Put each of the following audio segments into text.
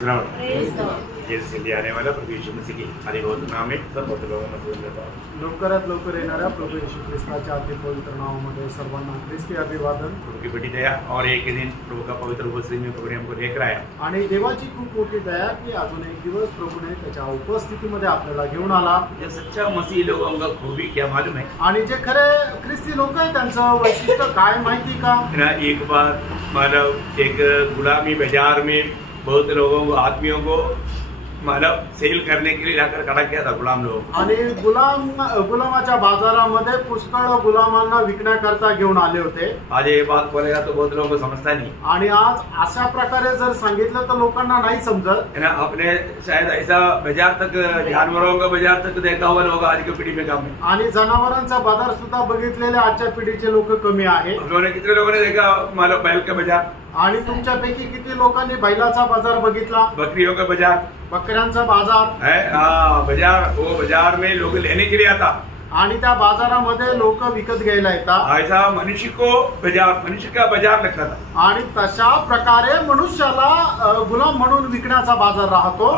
जल्दी आने वाला प्रभु यीशु मसीह की हरि बहुत नाम में सब लोगों को बोल देता हूँ। लवकरात लवकर येणाऱ्या प्रभू येशू ख्रिस्ताच्या अति पवित्र नावामध्ये सर्वांना ख्रिस्ती अभिवादन। प्रभु की बड़ी दया और एक ही दिन प्रभु का पवित्र उपस्थिति में प्रभु ने हमको लेकर आया आणि देवाची खूप मोठी दया की अजून एक दिवस प्रभूने त्याच्या उपस्थितीमध्ये आपल्याला घेऊन आला। जो सच्चा मसीह लोगों का खूबी क्या मालूम है? आणि जे खरे ख्रिस्ती लोक आहेत त्यांचं वैशिष्ट्य काय माहिती का? एक बार मतलब एक गुलामी बाजार में बहुत लोगों को आदमियों को मतलब सेल करने के लिए लाकर खड़ा किया था गुलाम लोग। आणि गुलामाच्या बाजारामध्ये पुष्कळ गुलामांना विकण्याकरता घेऊन आले होते। आज ये बात बोलेगा तो बहुत लोगों को समझता नहीं आणि आज अशा प्रकारे जर सांगितलं तर लोकांना नाही समजत है ना। आपने शायद ऐसा बाजार तक जानवरों का बाजार तक देखा हुआ लोग आज की पीढ़ी में कम है। आणि जनावरांचा बाजार सुद्धा बघितलेले आजच्या पिढीचे लोक कमी आहे। उन्होंने कितने लोगों ने देखा मतलब बैल का बाजार? आणि तुमच्यापैकी किती लोकांनी बैलाचा बाजार बघितला? बकरियों का बाजार, बकऱ्यांचा बाजार है। हाँ बाजार, वो बाजार में लोग लेने के लिए आता आणि त्या बाजारामध्ये लोक विकत घ्यायला येतात। ऐसा मनुष्य को बाजार, मनुष्य का बाजार लगता था। आणि तशा प्रकारे मनुष्याला गुलाम म्हणून विकण्याचा बाजार राहतो।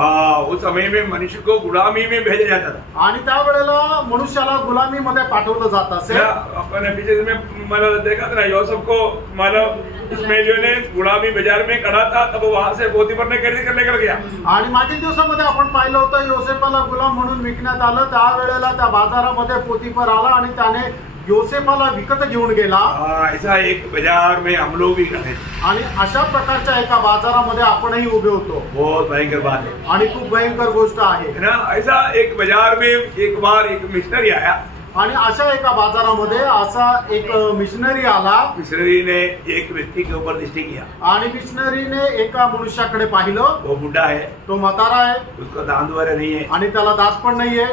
उस समय में मनुष्य को गुलामी में भेजा जाता था आणि त्यावेळेला मनुष्याला गुलामीमध्ये पाठवलं जात असे। अपने पीछे में मतलब देखा था ना, यूसुफ को मतलब इस्माइलियों ने गुलामी बाजार में करा था, तब वहां से पोतीफर ने खरीद कर लेकर गया। आणि मागील दिवसामध्ये आपण पाहिलं होतं योसेफाला गुलाम म्हणून विकण्यात आलं। त्यावेळेला त्या बाजारामध्ये पोतीफर आला आणि त्याने योसेफाला विकत घेऊन गेला। ऐसा एक बाजार में हम लोग भी खड़े आणि अशा प्रकारच्या एका बाजारामध्ये आपणही उभे होतो। बहुत भयंकर बात है आणि खूप भयंकर गोष्ट आहे ना। ऐसा एक बाजार में एक बार एक मिशनरी आया आणि अशा एका बाजारामध्ये असा एक मिशनरी आला। मिशनरी ने एक व्यक्ति के ऊपर दृष्टि किया आणि मिशनरीने एका मनुष्याकडे पाहिलं। वो बुढ़ा है, तो म्हातारा आहे, उसको दांत वगैरह नहीं है आणि त्याला दात पण नाहीये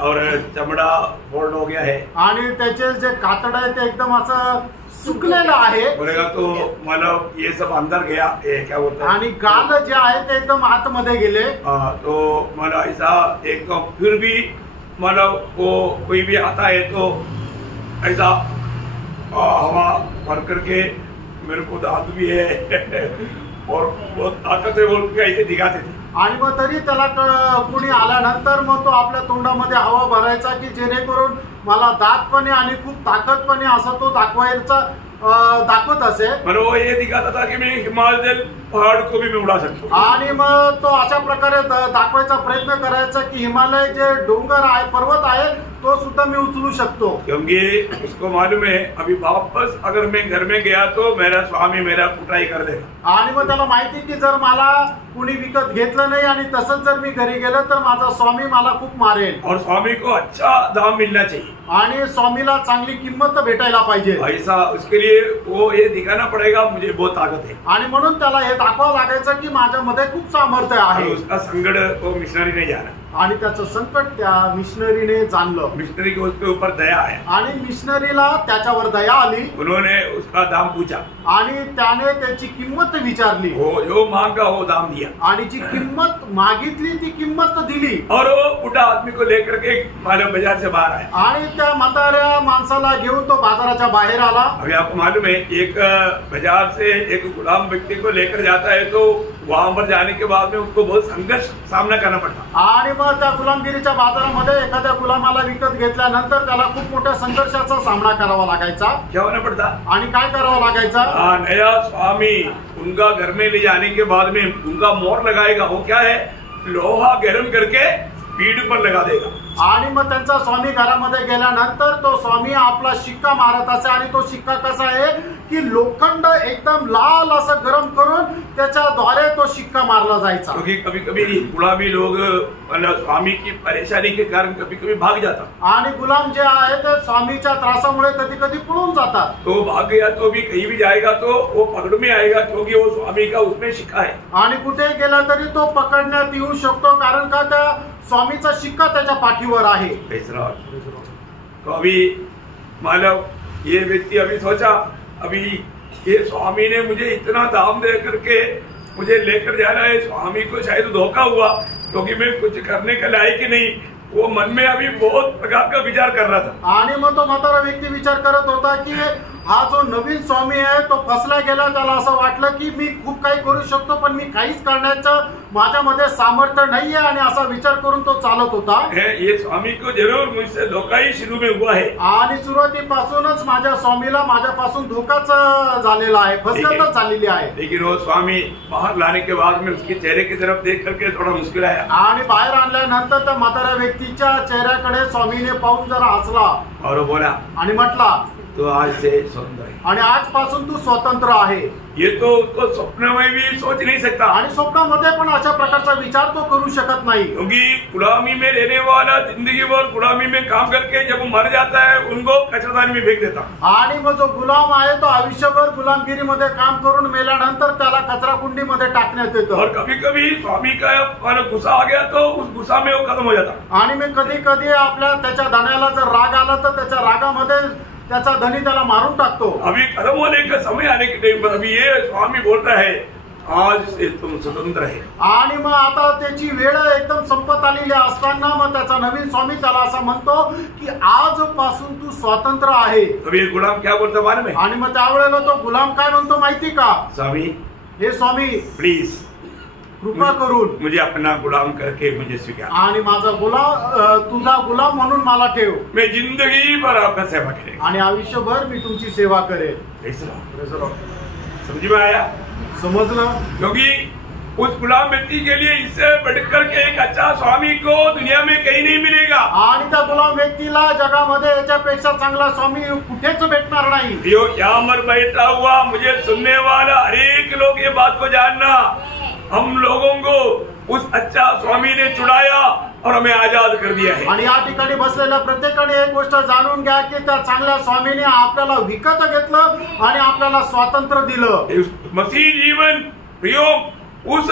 और चमड़ा फोल्ड हो गया है आणि त्याचे जे कातड आहे ते एकदम असं सुकलेलं आहे। बोलेगा तो मतलब ये सब अंदर गया, ये क्या बोलते हैं, आणि गाल जे आहे ते एकदम आतमध्ये गेले। तो मतलब ऐसा एक तो फिर भी मतलब वो कोई भी आता है तो ऐसा हवा भर करके मेरे को दांत भी है और बहुत ताकत है बोल के ऐसे दिखाते थे। आणि मग तरी त्याला कुणी आल्यानंतर मग तो आपल्या तोंडामध्ये हवा भरायचा की जेणेकरून मला दात पण आहे आणि खूप ताकद पण आहे असं तो दाखवत असे। पर वो ये दिखाता था कि मैं हिमालय पहाड़ को भी मैं उड़ा सकता हूँ। आणि मग तो अशा प्रकारे दाखवायचा प्रयत्न करायचा की हिमालय जे डोंगर आहे, पर्वत आहे, तो सुद्धा मी उचलू शकतो। क्योंकि उसको मालूम है अभी वापस अगर मैं घर में गया तो मेरा स्वामी मेरा कुटाई कर देगा। आणि मग त्याला माहिती की जर मला कुणी विकत घेतलं नाही आणि तसंच जर मी घरी गेलो तर माझा स्वामी मला खूप मारेल और स्वामी को अच्छा दाम मिलना चाहिए आणि स्वामीला चांगली किंमत भेटायला पाहिजे। ऐसा उसके लिए वो ये दिखाना पड़ेगा मुझे बहुत ताकत है आणि म्हणून त्याला हे दाखवावं लागायचं की माझ्यामध्ये खूप सामर्थ्य आहे। उसका संकट वो मिशनरी ने जाना आणि त्याचं संकट त्या मिशनरीने जाणलं। मिशनरी को उसके ऊपर दया आया आणि मिशनरीला त्याच्यावर दया आली। उन्होंने उसका दाम पूछा आणि त्याने त्याची किंमत विचारली। वो जो मांगा वो दाम दिया आणि जी किंमत मागितली ती किंमत दिली। और वो बुढ़ा आदमी को लेकर के मालूम बाजार से बाहर आया आणि त्या म्हाताऱ्या माणसाला घेऊन तो बाजाराच्या बाहेर आला। अभी आपको मालूम है एक बाजार से एक गुलाम व्यक्ति को लेकर जाता है तो वहां पर जाने के बाद में उसको बहुत संघर्ष सामना करना पड़ता। आणि मग त्या गुलामगिरीच्या बाजारामध्ये एखाद्या गुलामाला विकत घेतल्यानंतर त्याला खूप मोठ्या संघर्षाचा सामना करावा लागायचा। क्या होना पड़ता? आणि काय करावं लागायचा? नया स्वामी उनका घर में ले जाने के बाद में उनका मोहर लगाएगा। वो क्या है, लोहा गर्म करके पीठ पर लगा देगा। आणि मग त्यांचा स्वामी घरामध्ये गेल्यानंतर तो स्वामी आपला शिक्का मारत असे। आणि तो शिक्का कसा आहे की लोखंड एकदम लाल असं गरम करून त्याच्याद्वारे तो शिक्का मारला जायचा। क्योंकि कभी कभी गुलामी लोग मतलब स्वामी की परेशानी के कारण कभी कभी भाग जाता। आणि गुलाम जे आहे ते स्वामीच्या त्रासामुळे कधी कधी पळून जातात। तो भाग गया तो भी कहीं भी जाएगा तो वो पकड़ में आएगा क्योंकि वो स्वामी का उसमें शिक्का है। आणि कुठे गेला तरी तो पकडण्यात येऊ शकतो कारण का त्या स्वामीचा शिक्का त्याच्या पाठीवर आहे। तो अभी मानव ये व्यक्ति अभी सोचा अभी ये स्वामी ने मुझे इतना दाम दे करके मुझे लेकर जाना है, स्वामी को शायद धोखा हुआ क्योंकि मैं कुछ करने के लायक ही नहीं। वो मन में अभी बहुत प्रकार का विचार कर रहा था। आणि मग तो म्हातारा व्यक्ती विचार करत होता की हा जो नवीन स्वामी आहे तो फसला गेला. त्याला असं वाटलं की मी खूप काही करू शकतो पण मी काहीच करण्याचं माझ्यामध्ये सामर्थ्य नाहीये आणि असा विचार करून तो चालत होता. ये स्वामी को जरूर मुझसे धोखा ही शुरू में हुआ है आणि सुरुवातीपासूनच माझ्या स्वामीला माझ्यापासून धोकाच झालेला आहे, फसगतच झालेली आहे. लेकिन वो स्वामी बाहर लाने के बाद में उसके चेहरे की तरफ देख करके थोड़ा मुस्कुराया आणि बाहेर आणल्यानंतर त्या म्हाताऱ्या व्यक्तीच्या चेहऱ्याकडे स्वामीने पाहून जरा हसला और बोला आणि म्हटला तो आज से स्वतंत्र है आणि आजपासून तू स्वतंत्र आहे. ये तो उसको स्वप्न में भी सोच नहीं सकता आणि स्वप्नामध्ये पण अशा प्रकारचा विचार तो करू शकत नाही. क्योंकि गुलामी में रहने वाला जिंदगी भर गुलामी में काम करके जब वो मर जाता है उनको कचरादान में फेंक देता. आणि मग जो गुलाम आहे तो आयुष्यभर गुलामगिरीमध्ये काम करून मेल्यानंतर त्याला कचरा कुंडीमध्ये टाकण्यात येतं. और कभी कभी स्वामी का गुस्सा आ गया तो उस गुस्सा में वो खत्म हो जाता. आणि मग कधी कधी आपल्या त्याच्या धन्याला जर राग आला तर त्याच्या रागामध्ये त्याचा धनी त्याला मारून टाकतो. अभी खत्म होने का समय आने के टाइम पर अभी ये स्वामी बोलता है आज से तुम स्वतंत्र है. आणि मग आता त्याची वेळ एकदम संपत आलेली असताना मग त्याचा नवीन स्वामी त्याला असं म्हणतो की आजपासून तू स्वतंत्र आहे. अभी ये गुलाम क्या बोलता मालूम है? आणि मग त्यावेळेला तो गुलाम काय म्हणतो माहिती का? स्वामी हे स्वामी प्लीज कृपा करून मुझे अपना गुलाम करके मुझे स्वीकार. आणि माझा गुलाम तुझा गुलाम म्हणून मला ठेव. मैं जिंदगी भर आपका सेवा करें आणि आयुष्यभर मी तुमची सेवा करेन. समझ में आया? समजलं? क्योंकि उस गुलाम व्यक्ति के लिए इससे बढ़कर के एक अच्छा स्वामी को दुनिया में कहीं नहीं मिलेगा. आणि त्या गुलाम व्यक्तीला जगामध्ये याच्यापेक्षा चांगला स्वामी कुठेच भेटणार नाही. यो यहाँ मर बैठा हुआ मुझे सुनने वाला हर एक लोग ये बात को जानना, हम लोगों को उस अच्छा स्वामी ने छुड़ाया और हमें आजाद कर दिया है. आणि या ठिकाणी बसलेल्या प्रत्येकाने एक गोष्ट जाणून घ्या की त्या चांगल्या स्वामीने आपल्याला विकत घेतलं आणि आपल्याला स्वातंत्र्य दिलं. मसीह जीवन प्रियो उस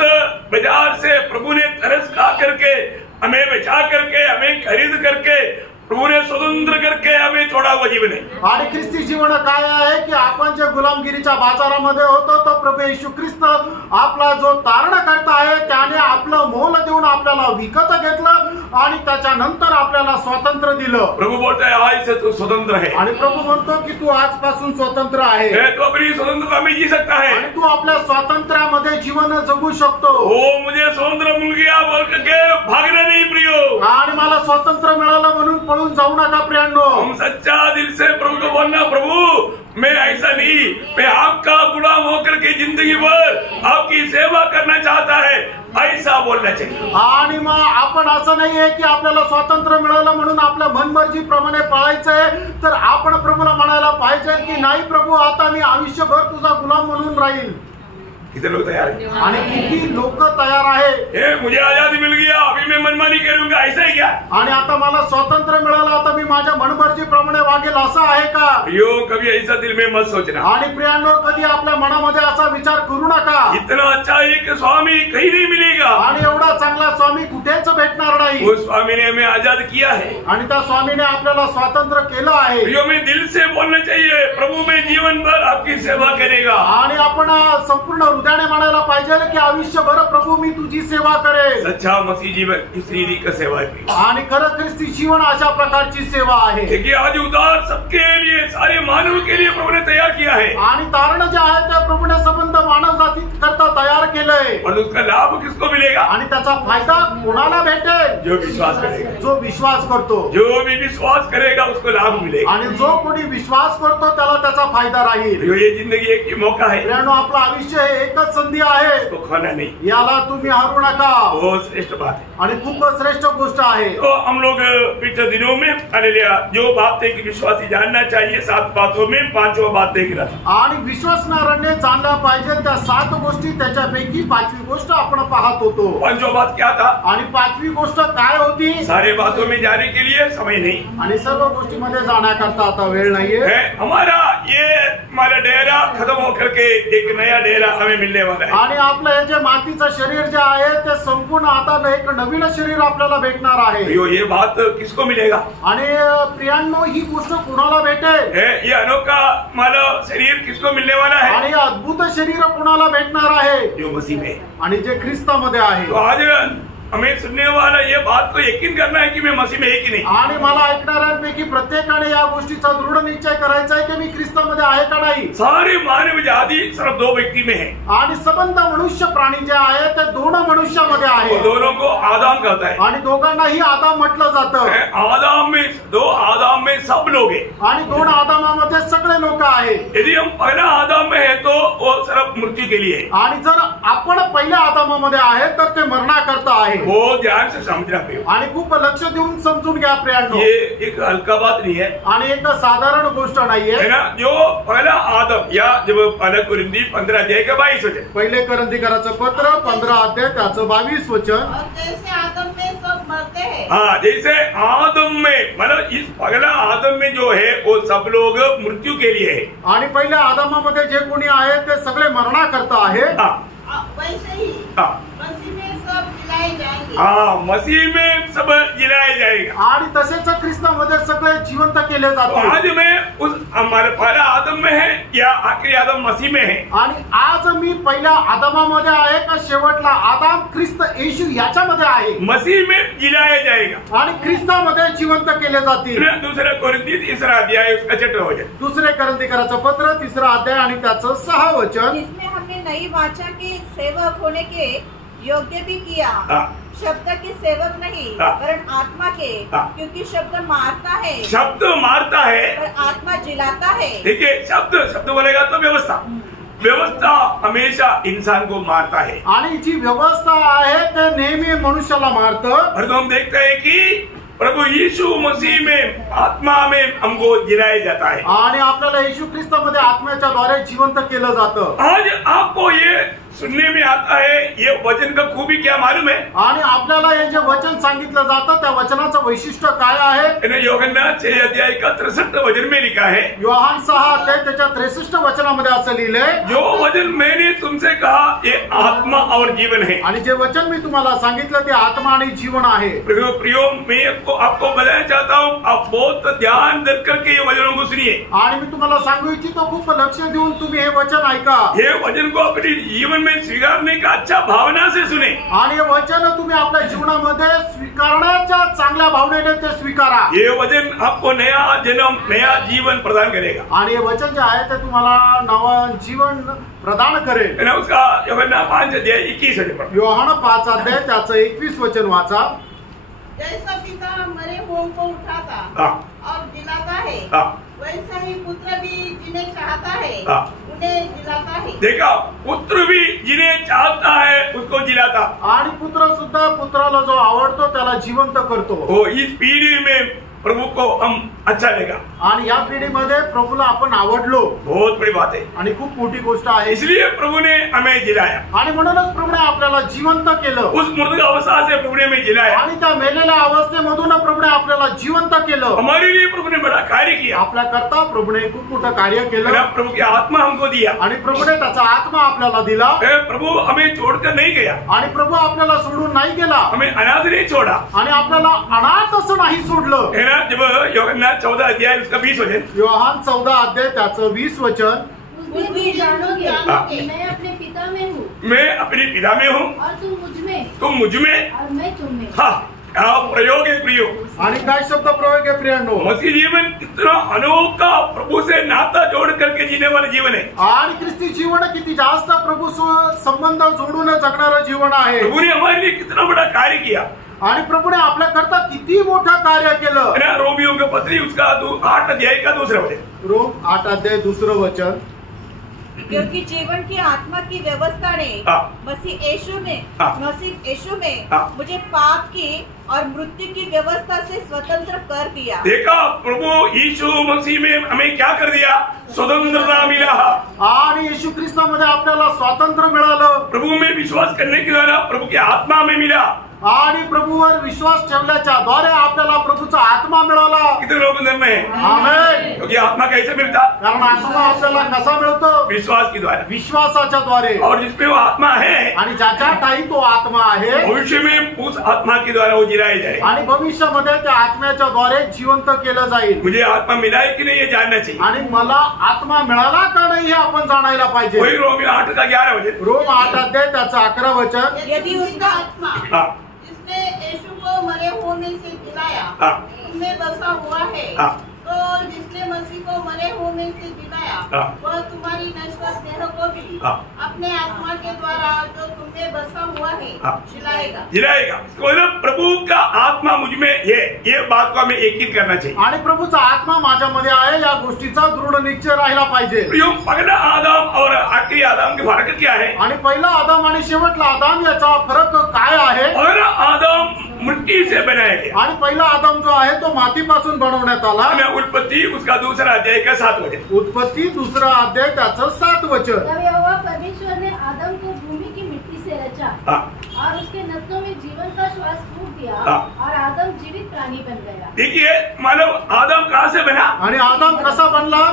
बाजार से प्रभु ने तरस खा करके हमें बचा करके हमें खरीद करके प्रभु ने स्वतंत्र करके हमें छोड़ा हुआ जीवन है. आणि ख्रिस्ती जीवन काय आहे की आपण जे गुलामगिरीच्या बाजारामध्ये होतो तो प्रभू येशू ख्रिस्त आपला जो तारण करता आहे त्याने आपलं मोल देऊन आपल्याला विकत घेतलं आणि त्याच्यानंतर आपल्याला स्वातंत्र्य दिलं. प्रभु बोलता है आज से तू स्वतंत्र है. आणि प्रभू म्हणतो की तू आजपासून स्वतंत्र आहे. तो अपनी स्वतंत्रता में जी सकता है. आणि तू आपल्या स्वातंत्र्यामध्ये जीवन जगू शकतो. ओ मुझे स्वतंत्र मिल गया बोल करके भागना नहीं प्रियो. आणि मला स्वातंत्र्य मिळालं म्हणून पळून जाऊ नका प्रियांनो. हम सच्चा दिल से प्रभु को बोलना प्रभु मैं ऐसा नहीं, मैं आपका गुलाम होकर के जिंदगी भर आपकी सेवा करना चाहता है ऐसा बोलना चाहिए. आणि मग आपण असं नाहीये की आपल्याला स्वातंत्र्य मिळालं म्हणून आपल्या मनमर्जी प्रमाणे पाळायचंय, तर आपण प्रभूला म्हणायला पाहिजे की नाही प्रभू आता मी आयुष्यभर तुझा गुलाम म्हणून राहील. कितने लोग तैयार हैं? आणि किती लोक तयार आहे? मुझे आजादी मिल गया अभी मैं मनमानी करूंगा ऐसा है क्या? आणि आता मला स्वातंत्र्य मिळालं आता मी माझ्या मनमर्जी प्रमाणे वागेल असं आहे का? यो कभी ऐसा दिल में मत सोचना. आणि प्रियांनो कधी आपल्या मनामध्ये असा विचार करू नका. इतना अच्छा एक स्वामी कहीं नहीं मिलेगा. आणि एवढा चांगला स्वामी कुठेच भेटणार नाही. उस स्वामी ने हमें आजाद किया है आणि त्या स्वामीने आपल्याला स्वातंत्र्य केलं आहे. यो मैं दिल से बोलना चाहिए प्रभु मैं जीवन भर आपकी सेवा करेगा. आणि आपण संपूर्ण हृदयाने म्हणायला पाहिजे की आयुष्यभर प्रभू मी तुझी सेवा करेन. सच्चा मसीह जीवन इस रीति का सेवा है. आणि खरं ख्रिस्ती जीवन अशा प्रकारची सेवा आहे. देखिए आज उद्धार सबके लिए सारे मानव के लिए प्रभु ने तैयार किया है. आणि तारण जे आहे ते प्रभूने संबंध मानव जाती करता तयार केलंय. और उसका लाभ किसको मिलेगा? आणि त्याचा फायदा कोणाला भेटेल? जो विश्वास करेगा. जो विश्वास करतो. जो भी विश्वास करेगा उसको लाभ मिलेगा. आणि जो कोणी विश्वास करतो त्याला त्याचा फायदा राहील. ये जिंदगी एक ही मौका है. प्रियांनो आपलं आयुष्य हे एकच संधी आहे. तो खोना नहीं. याला तुम्ही हरू नका. बहुत श्रेष्ठ बात है आणि खूप श्रेष्ठ गोष्ट आहे. तो हम लोग पिछले दिनों में हालेलुया जो बात है कि विश्वासी जानना चाहिए 7 बातों में 5वां बात देख रहा था. आणि विश्वासणाऱ्याने जाणला पाहिजे त्या 7 गोष्टी त्याच्यापैकी 5वी गोष्ट आपण पाहत होतो. 5वां बात क्या था? आणि 5वी गोष्ट काय होती? सारे बातों में जाने के लिए समय नहीं. आणि सर्व गोष्टीमध्ये जाण्याकरता आता वेळ नाहीये. हमारा डेरा खत्म होकर के एक नया डेरा हमें मिलने वाला है. आणि आपलं हे जे मातीचं शरीर जे आहे ते संपूर्ण आता एक नवीन शरीर आपल्याला भेटणार आहे. ये बात किसको मिलेगा? आणि प्रियांनो ही गोष्ट कोणाला भेटेल? ये अनोखा मानव शरीर किसको मिलने वाला है? आणि अद्भुत शरीर कोणाला भेटणार आहे? जो मसीह में. आणि जे ख्रिस्तामध्ये आहे. तो आज हमें सुनने वाला ये बात को यकीन करना है कि मैं मसीह में है कि नहीं। आणि मला ऐकणाऱ्यांपैकी प्रत्येकाने या गोष्टीचा दृढ निश्चय करायचा आहे की मी ख्रिस्तामध्ये आहे का नाही। सारी मानव जाति सिर्फ दो व्यक्ति में है आणि संबंध मनुष्य प्राणी जे आहे ते दोन मनुष्यामध्ये और आहे दोनों को आदम कहता है। आणि दोघांनाही आदाम म्हटलं जातं। आदम में दो आदम में सब लोग हैं आणि दोन आदामामध्ये सगळे लोक आहेत। यदि हम पहला आदम में है तो वो सिर्फ मृत्यु के लिए है आणि जर आपण पहिल्या आदामामध्ये आहे तर ते मरणाकरता आहे। वो ध्यान से समझना प्रियो। आणि खूप लक्ष देऊन समजून घ्या प्रियांनो, ये एक हल्का बात नहीं है आणि एक साधारण गोष्ट नाहीये है ना। जो पहला आदम या जब पहला कुरिन्थी 15 अध्याय का 22 वचन, पहिले करंथीकराचं पत्र 15 अध्याय त्याचं 22 वचन। और जैसे आदम में सब मरते हैं, हाँ जैसे आदम में मतलब इस पहला आदम में जो है वो सब लोग मृत्यु के लिए है। आणि पहिल्या आदामामध्ये जे कोणी आहे ते सगळे मरणाकरता आहे। वैसे ही मसीह में सब जिलाए जाएंगे। हाँ मसीह में सब जिलाया जाएगा आणि तसेच ख्रिस्तामध्ये सगळे जिवंत केले तो जातील। आज मैं उस हमारे पहला आदम में है या आखिरी आदम मसीह में है। आणि आज मी पहिल्या आदामामध्ये आहे का शेवटला आदाम ख्रिस्त येशू याच्यामध्ये आहे। मसीह में जिलाया जाएगा आणि ख्रिस्तामध्ये जिवंत केले जातील। दूसरा कुरिन्थी 3 अध्याय उसका 6 वचन, दुसरे करंथीकराचं पत्र 3 अध्याय आणि त्याचं 6 वचन। जिसमें हमने नई वाचा के सेवक होने के योग्य भी किया, शब्द के सेवक नहीं वरन आत्मा के, क्योंकि शब्द मारता है, शब्द मारता है पर आत्मा जिलाता है। देखिए शब्द बोलेगा तो व्यवस्था हमेशा इंसान को मारता है आणि जी व्यवस्था आहे ते नेहमी मनुष्याला मारतं। और तो हम देखते हैं कि प्रभु यीशु मसीह में आत्मा में हमको जिलाया जाता है आणि आपल्याला येशू ख्रिस्तामध्ये आत्म्याच्या द्वारे जिवंत केलं जातं। आज आपको ये सुनने में आता है ये वचन का खूबी क्या मालूम है। आणि आपल्याला हे जे वचन सांगितलं जातं त्या वचनाचं वैशिष्ट्य काय आहे। यूहन्ना 6 अध्याय का 63 वचन में लिखा है, योहान 6 अध्याय त्याच्या 63 वचनामध्ये असं लिहिलंय, जो वचन मैंने तुमसे कहा ये आत्मा और जीवन है। आणि जे वचन मी तुम्हाला सांगितलं ते आत्मा आणि जीवन आहे। प्रियो मैं आपको बताना चाहता हूँ, आप बहुत ध्यान दे करके ये वचनों को सुनिए। आणि मी तुम्हाला सांगू इच्छितो खूप लक्ष देऊन तुम्ही हे वचन ऐका। हे वचन को अपने जीवन में स्वीकारने का अच्छा भावना से सुने आणि हे वचन तुम्ही आपल्या जीवनामध्ये स्वीकारण्याच्या चांगल्या भावनेने ते स्वीकारा। ये वचन आपको नया जन्म नया जीवन प्रदान करेगा आणि हे वचन जे आहे ते तुम्हाला नवं जीवन प्रदान करेल। उसका यूहन्ना 5 अध्याय 21 वचन, योहान 5 अध्याय त्याचं 21 वचन वाचा। जैसा पिता मरे हुओं को उठाता और जिलाता है, वैसा ही पुत्र भी जिन्हें चाहता है उन्हें जिलाता है। देखा, पुत्र भी जिन्हें चाहता है उसको जिलाता, आणि पुत्र सुद्धा पुत्राला जो आवडतो त्याला जिवंत करतो। वो इस पीढ़ी में प्रभु को हम अच्छा लगा आणि या पिढीमध्ये प्रभूला आपण आवडलो, बहुत बड़ी बात है आणि खूप मोठी गोष्ट आहे। इसलिए प्रभु ने हमें जिलाया आणि म्हणूनच प्रभूने आपल्याला जिवंत केलं। उस मृत अवस्था से प्रभु ने हमें जिलाया आणि त्या मेलेल्या अवस्थेमधून प्रभूने आपल्याला जिवंत केलं। हमारे लिए प्रभु ने बड़ा कार्य किया, आपल्या करता प्रभूने खूप मोठं कार्य केलं। प्रभु की आत्मा हमको दिया आणि प्रभूने त्याचा आत्मा आपल्याला दिला। प्रभु हमें छोड़कर नहीं गया आणि प्रभू आपल्याला सोडून नाही गेला, हमें अनाथ नहीं छोड़ा आणि आपल्याला अनाथ असं नाही सोडलं। जब यूहन्ना 14 अध्याय उसका 20 वचन, योहान 14 अध्याय त्याचं 20 वचन, उसमें जानोगे कि मैं अपने पिता में हूँ, मैं अपने पिता में हूँ और तुम मुझ में और मैं तुम में। हाँ प्रयोग है प्रियो। आणि काय शब्द प्रयोग आहे प्रियांनो। मसीह जीवन कितना अनोखा प्रभु से नाता जोड़ करके जीने वाला जीवन है। आणि ख्रिस्ती जीवन किती जास्त प्रभू संबंध जोडून जगणारं जीवन आहे। प्रभु ने हमारे लिए कितना बड़ा कार्य किया आणि प्रभूने आपल्या करता किती मोठं कार्य केलं। रोमियो के पत्री उसका 8 अध्याय का 2 वचन, रोम 8 अध्याय 2 वचन, क्योंकि जीवन की आत्मा की व्यवस्था ने मसीह यीशु में मुझे पाप की और मृत्यु की व्यवस्था से स्वतंत्र कर दिया। देखा, प्रभु यीशु मसीह में हमें क्या कर दिया, स्वतंत्रता मिला। आणि येशू ख्रिस्तामध्ये आपल्याला स्वातंत्र्य मिळालं। प्रभु में विश्वास करने के द्वारा प्रभु की आत्मा में मिला। आणि प्रभूवर विश्वास ठेवल्याच्या द्वारे आपल्याला प्रभूचा आत्मा मिळाला। कितने लोग अंदर में हैं? आमेन। क्योंकि आत्मा कैसे मिलता, कारण आत्मा आपल्याला कसा मिळतो, विश्वास के द्वारा, विश्वासाच्या द्वारे। और जिसमें वो आत्मा है आणि ज्याच्या ठाई तो आत्मा आहे, भविष्य में उस आत्मा के द्वारा वो जिलाया जाए। आणि भविष्यामध्ये त्या आत्म्याच्या द्वारे जिवंत केलं जाईल। मुझे आत्मा मिला है कि नहीं ये जानना चाहिए। आणि मला आत्मा मिळाला का नाही हे आपण जाणायला पाहिजे। वही रोमियो 8 का 11 वचन, रोम 8 अध्याय त्याचं 11 वचन, यदि उसका आत्मा मरे हुओं में से जिलाया, उनमें बसा हुआ है। तो जिसने मसीह को मरे हुओं में से जिलाया, वह तुम्हारी नश्वर देह को भी अपने आत्मा के द्वारा जो तुम्हें बसा हुआ है जिलाएगा। प्रभु का आत्मा मुझ में ये बात को हमें यकीन करना चाहिए। आणि प्रभूचा आत्मा माझ्यामध्ये आहे या गोष्टीचा दृढ निश्चय राहिला पाहिजे। पहला आदम और आखिरी आदम के फर्क क्या है? आणि पहिला आदम आणि शेवटला आदम याचा फरक काय आहे? पहला आदम मिट्टी से बनाया गया आणि पहिला आदम जो आहे तो मातीपासून बनवण्यात आला। उत्पत्ति उसका दूसरा अध्याय का 7 वचन। उत्पत्ति दूसरा अध्याय त्याचं 7 वचन। तब यहोवा परमेश्वर ने आदम को भूमि की मिट्टी से रचा और उसके नसों में जीवन का श्वास फूंक दिया और आदम जीवित प्राणी बन गया। देखिए मानव आदम कहाँ से बना? आणि आदम कसा बनला?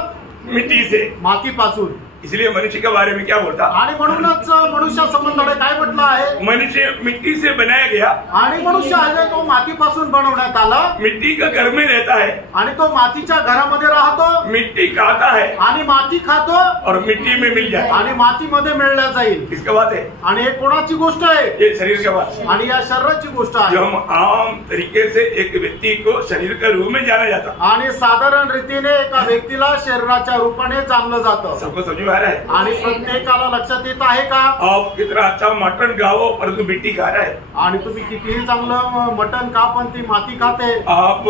मिट्टी से, मातीपासून। इसलिए मनुष्य के बारे में क्या बोलता? आणि म्हणूनच मनुष्य संबंधाने काय म्हटलं आहे? मनुष्य मिट्टी से बनाया गया आणि मनुष्य आहे तो मातीपासून बनवण्यात आला। मिट्टी का घर में रहता है आणि तो मातीच्या घरामध्ये राहतो, मिट्टी खाता है आणि माती खातो और मिट्टी में मिल जाए आणि मातीमध्ये मिळल्या जाईल। किसका बात है? आणि हे कोणाची गोष्ट आहे? ये शरीर का बात। आणि या शरीराची गोष्ट आहे। जो हम आम तरीके से एक व्यक्ति को शरीर के रूप में जाना जाता, आणि साधारण रीतीने एका व्यक्तीला शरीराच्या रूपाने जाणलं जातं। सबको समझ में आ रहा है? आणि प्रत्येकाला लक्षात येत आहे का? आप कितना अच्छा मटन खाओ परंतु मिट्टी खा रहा है। आणि तुम्ही कितीही चांगलं मटन खा पण ती माती खाते। आप